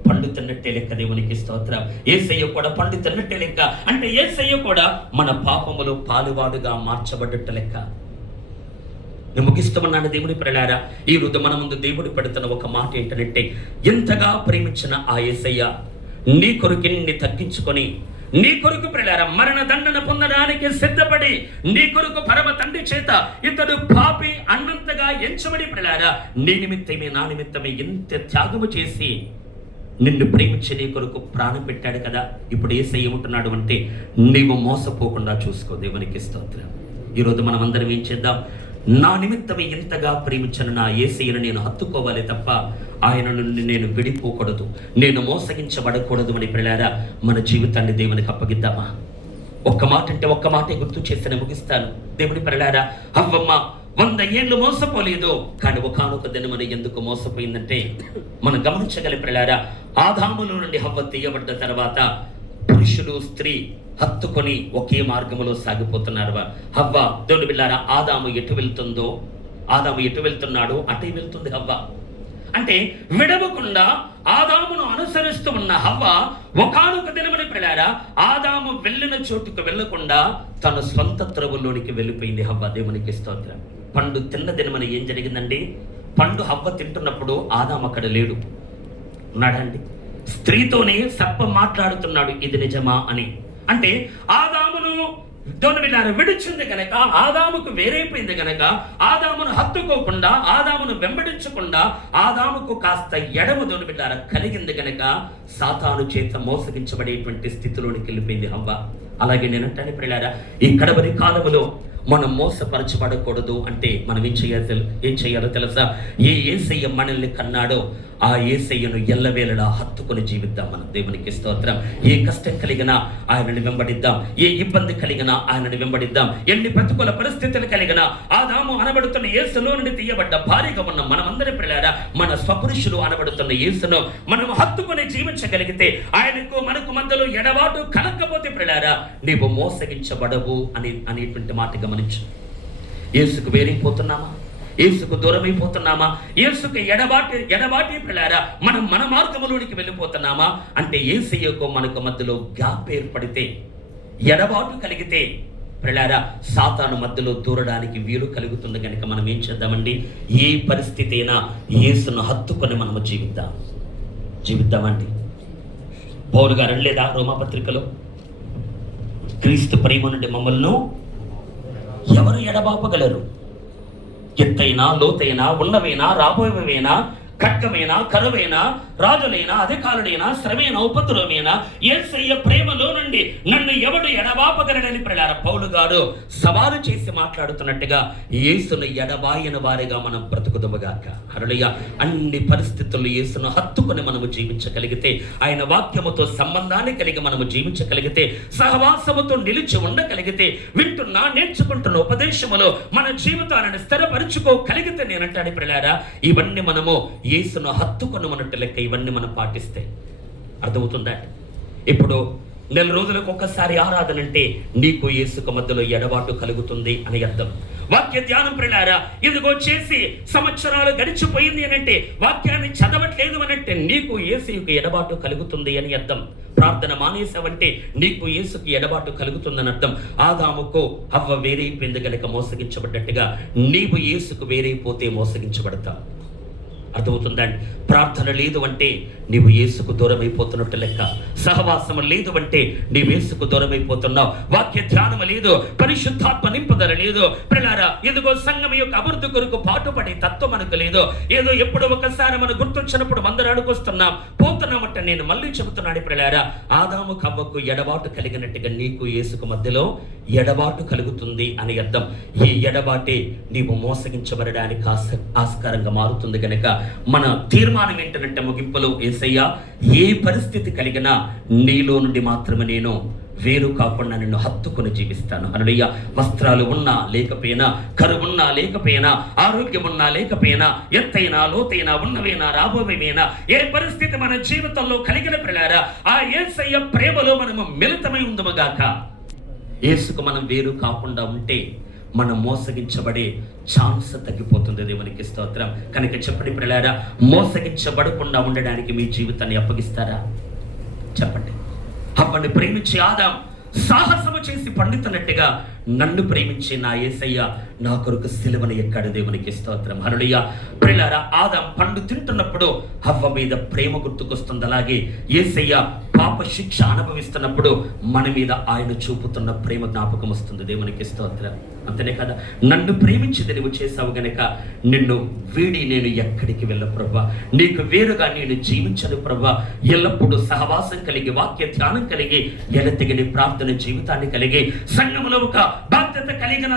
పండు తిన్నట్టే లెక్క. దేవునికి స్తోత్రం. యేసయ్య కూడా పండు తిన్నట్టే లెక్క. అంటే యేసయ్య కూడా మన పాపములో పాలువాడుగా మార్చబడ్డట్టు లెక్క. నేను ముగిస్తామన్నాను. దేవుని ప్రియులారా ఈ రోజు మన ముందు దేవుడు పెడుతున్న ఒక మాట ఏంటంటే, ఎంతగా ప్రేమించిన ఆ యేసయ్య నీ కొరకు నిన్ను తగ్గించుకొని నీ కొరకు ప్రియులారా మరణ దండన పొందడానికి సిద్ధపడి నీ కొరకు పరమ తండ్రి చేత ఇతడు పాపి అన్నంతగా ఎంచబడి ప్రియులారా నీ నిమిత్తమే నా నిమిత్తమే ఎంత త్యాగము చేసి నిన్ను ప్రేమించి నీ కొరకు ప్రాణం పెట్టాడు కదా. ఇప్పుడు యేసయ్య ఏమంటున్నాడు అంటే, నీవు మోసపోకుండా చూసుకో. దేవునికి స్తోత్రం. ఈరోజు మనం అందరం ఏం చేద్దాం? నా నిమిత్తమే ఎంతగా ప్రేమించిన నా యేసయ్యను నేను హత్తుకోవాలి తప్ప ఆయన నుండి నేను విడిపోకూడదు, నేను మోసగించబడకూడదు అని ప్రియులారా మన జీవితాన్ని దేవునికి అప్పగిద్దామా? ఒక్క మాట అంటే ఒక్క మాటే గుర్తు చేసి ముగిస్తాను. దేవుని ప్రియులారా హవ్వమ్మ 100 ఏళ్ళు మోసపోలేదు, కానీ ఒకానొక దినమని ఎందుకు మోసపోయిందంటే మనం గమనించగలి ప్రియులారా ఆదాములో నుండి హవ్వ తీయబడ్డ తర్వాత పురుషుడు స్త్రీ హత్తుకొని ఒకే మార్గంలో సాగిపోతున్నారు. హవ్వ దేవుని బిడ్డలారా ఆదాము ఎటు వెళ్తున్నాడో అటే వెళ్తుంది హవ్వ. అంటే విడవకుండా ఆదామును అనుసరిస్తూ ఉన్న హవ్వ ఒకానొక దినమని ప్రియులారా ఆదాము వెళ్ళిన చోటుకు వెళ్ళకుండా తన స్వంత త్రవులోనికి వెళ్ళిపోయింది హవ్వ. దేవునికి స్తోత్రం. పండు తిన్న దినమని ఏం జరిగిందండి? పండు హవ్వ తింటున్నప్పుడు ఆదాము అక్కడ లేడు, ఉన్నాడండి. స్త్రీతోనే సర్పం మాట్లాడుతున్నాడు, ఇది నిజమా అని. అంటే ఆదామును దొనవిలార విడిచింది గనక, ఆదాముకు వేరైపోయింది గనక, ఆదామును హత్తుకోకుండా, ఆదామును వెంబడించకుండా, ఆదాముకు కాస్త ఎడమ దొనవిలార కలిగింది గనక సాతాను చేత మోసగించబడేటువంటి స్థితిలోనికి వెళ్ళిపోయింది హవ్వ. అలాగే నేనంటాను ప్రియులారా ఈ కడవరి కాలములో మనం మోసపరచబడకూడదు అంటే మనం ఏం చేయాలో తెలుసా? ఏ యేసయ్య మనల్ని కన్నాడో ఆ యేసయ్యను ఎల్లవేళలా హత్తుకొని జీవిద్దాం. మనం దేవునికి స్తోత్రం. ఏ కష్టం కలిగినా ఆయనని వెంబడిద్దాం, ఏ ఇబ్బంది కలిగినా ఆయనని వెంబడిద్దాం. ఎన్ని ప్రతికూల పరిస్థితులు కలిగినా ఆదాము అనబడుతున్న యేసులో నుండి తీయబడ్డ భారీగా ఉన్న మనమందరి పిల్లారా, మన స్వపురుషులు అనబడుతున్న యేసును మనం హత్తుకొని జీవించగలిగితే, ఆయనకు మనకు మధ్యలో ఎడబాటు కలగకపోతే పిల్లారా, నీవు మోసగించబడవు అనేటువంటి మాట గమనించు. యేసుకు వేరైపోతున్నామా? యేసుకు దూరమైపోతున్నామా? యేసుకు ఎడబాటి పిల్లారా, మనం మన మార్గంలోనికి వెళ్ళిపోతున్నామా? అంటే యేసయ్యకు మనకు మధ్యలో గ్యాప్ ఏర్పడితే, ఎడబాటు కలిగితే పిల్లారా, సాతాను మధ్యలో దూరడానికి వీలు కలుగుతుంది. కనుక మనం ఏం చేద్దామండి? ఏ పరిస్థితి అయినా యేసును హత్తుకొని మనము జీవిద్దామండి. పౌలు గారు అనలేదా రోమాపత్రికలో, క్రీస్తు ప్రేమ నుండి మమ్మల్ని ఎవరు ఎడబాపగలరు? ఎత్తైనా లోతైనా, ఉన్నవైనా రాబోయేవైనా, ఖడ్గమైనా కరువైనా, రాజులైనా అధికారులైనా, శ్రమైనా ఉపద్రవమైనా, యేసయ్య ప్రేమలో నుండి నన్ను ఎవడు ఎడబాపగలడని పిల్లారా పౌలు గారు సవాలు చేసి మాట్లాడుతున్నట్టుగా, యేసును ఎడబాయని వారిగా మనం బ్రతుకుదుముగాక. హల్లెలూయా. అన్ని పరిస్థితుల్లో యేసును హత్తుకొని మనము జీవించగలిగితే, ఆయన వాక్యముతో సంబంధాన్ని కలిగి మనము జీవించగలిగితే, సహవాసముతో నిలిచి ఉండగలిగితే, వింటున్నా నేర్చుకుంటున్న ఉపదేశములో మన జీవితాలను స్థిరపరుచుకోగలిగితే, నేనంటాను పిల్లారా, ఇవన్నీ మనము యేసును హత్తుకొని ఉన్నట్టు లెక్క. ఇవన్నీ మనం పాటిస్తే అర్థమవుతుందా? ఇప్పుడు నెల రోజులకు ఒక్కసారి ఆరాధన అంటే నీకు యేసుకు మధ్యలో ఎడబాటు కలుగుతుంది అని అర్థం. వాక్య ధ్యానం పిల్లారా, ఇదిగో చేసి సంవత్సరాలు గడిచిపోయింది అని అంటే, వాక్యాన్ని చదవట్లేదు అని అంటే నీకు యేసుకు ఎడబాటు కలుగుతుంది అని అర్థం. ప్రార్థన మానేసావంటే నీకు యేసుకు ఎడబాటు కలుగుతుందని అర్థం. ఆదాముకు హవ్వ వేరైపోయింది కనుక మోసగించబడ్డట్టుగా నీవు యేసుకు వేరైపోతే మోసగించబడతావు. అర్థమవుతుందండి? ప్రార్థన లేదు అంటే నీవు యేసుకు దూరం అయిపోతున్నట్టు లెక్క. సహవాసము లేదు అంటే నీవు యేసుకు దూరం అయిపోతున్నావు. వాక్య ధ్యానము లేదు, పరిశుద్ధాత్మ నింపుదల లేదు పిల్లారా. ఇదిగో సంఘం యొక్క అభివృద్ధి కొరకు పాటుపడే తత్వం మనకు లేదు. ఏదో ఎప్పుడు ఒకసారి మనం గుర్తొచ్చినప్పుడు మందరు అడుగుస్తున్నాం పోతున్నామంటే, నేను మళ్ళీ చెబుతున్నాను పిల్లారా, ఆదాము హవ్వకు ఎడబాటు కలిగినట్టుగా నీకు యేసుకు మధ్యలో ఎడబాటు కలుగుతుంది అని అర్థం. ఈ ఎడబాటే నీవు మోసగించబడడానికి ఆస్కారంగా మారుతుంది. కనుక మన తీర్మానం ఏంటంటే, ముగింపులో యేసయ్య ఏ పరిస్థితి కలిగినా నీలో నుండి మాత్రమే నేను వేరు కాకుండా నిన్ను హత్తుకొని జీవిస్తాను. హల్లెలూయా. వస్త్రాలు ఉన్నా లేకపోయినా, కరువున్నా లేకపోయినా, ఆరోగ్యం ఉన్నా లేకపోయినా, ఎత్తైనా లోతైనా, ఉన్నవేనా రాబోవేనా, ఏ పరిస్థితి మన జీవితంలో కలిగిన పిల్లారా, ఆ యేసయ్య ప్రేమలో మనము మిళితమై ఉందముగాక. యేసుకు మనం వేరు కాకుండా ఉంటే మనం మోసగించబడే ఛాన్స్ తగ్గిపోతుంది. దేవునికి స్తోత్రం. కనుక చెప్పండి పిల్లారా, మోసగించబడకుండా ఉండడానికి మీ జీవితాన్ని అప్పగిస్తారా? చెప్పండి. అప్పని ప్రేమించి ఆదాం సాహసము చేసి పండితున్నట్టుగా నన్ను ప్రేమించి నా యేసయ్య నా కొరకు సిలువను ఎక్కాడు. దేవునికి స్తోత్రం. హల్లెలూయా. పిల్లారా, ఆదాం పండు తింటున్నప్పుడు హవ్వ మీద ప్రేమ గుర్తుకొస్తుంది. అలాగే యేసయ్య పాప శిక్ష అనుభవిస్తున్నప్పుడు మన మీద ఆయన చూపుతున్న ప్రేమ జ్ఞాపకం వస్తుంది. దేవునికి స్తోత్రం. అంతనే కదా, నన్ను ప్రేమించి నువ్వు చేసావు గనక నిన్ను వీడి నేను ఎక్కడికి వెళ్ళ ప్రభా, నీకు వేరుగా నేను జీవించను ప్రభా. ఎల్లప్పుడూ సహవాసం కలిగి, వాక్య ధ్యానం కలిగి, ఎలతెగని ప్రార్థన జీవితాన్ని కలిగి, సంఘములో ఒక బాధ్యత కలిగిన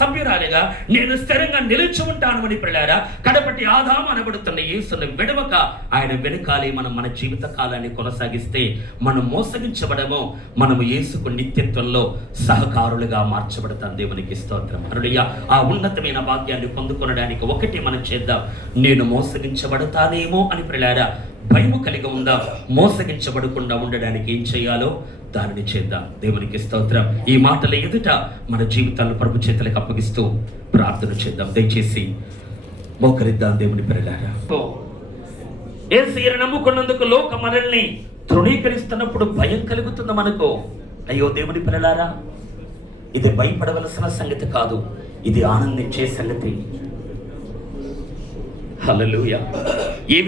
సభ్యురాలిగా నేను స్థిరంగా నిలిచి ఉంటాను అని పిల్లారా. కడపటి ఆదాము అనబడుతున్న యేసును విడవక ఆయన వెనుకాలి మనం మన జీవిత కాలాన్ని కొనసాగిస్తే మనం మోసగించబడము, మనము యేసుకు నిత్యత్వంలో సహకారులుగా మార్చబడతాం. దేవునికి స్తోత్రం. హల్లెలూయా. ఆ ఉన్నతమైన భాగ్యాన్ని పొందుకొనడానికి ఒకటి మనం చేద్దాం, నేను మోసగించబడతానేమో అని పిల్లారా భయము కలిగి ఉందాం. మోసగించబడకుండా ఉండడానికి ఏం చేయాలో దానిని చేద్దాం. దేవునికి స్తోత్రం. ఈ మాటల ఎదుట మన జీవితాలను ప్రభు చేతులకు అప్పగిస్తూ ప్రార్థన చేద్దాం. దయచేసి మోకరిద్దాం దేవుని పిల్లలారా. యేసయ్యను నమ్ముకున్నందుకు లోక మనల్ని తృణీకరిస్తున్నప్పుడు భయం కలుగుతుంది మనకు. అయ్యో దేవుని పిల్లలారా, ఇది భయపడవలసిన సంగతి కాదు, ఇది ఆనందించే సంగతి. హల్లెలూయా. ఏ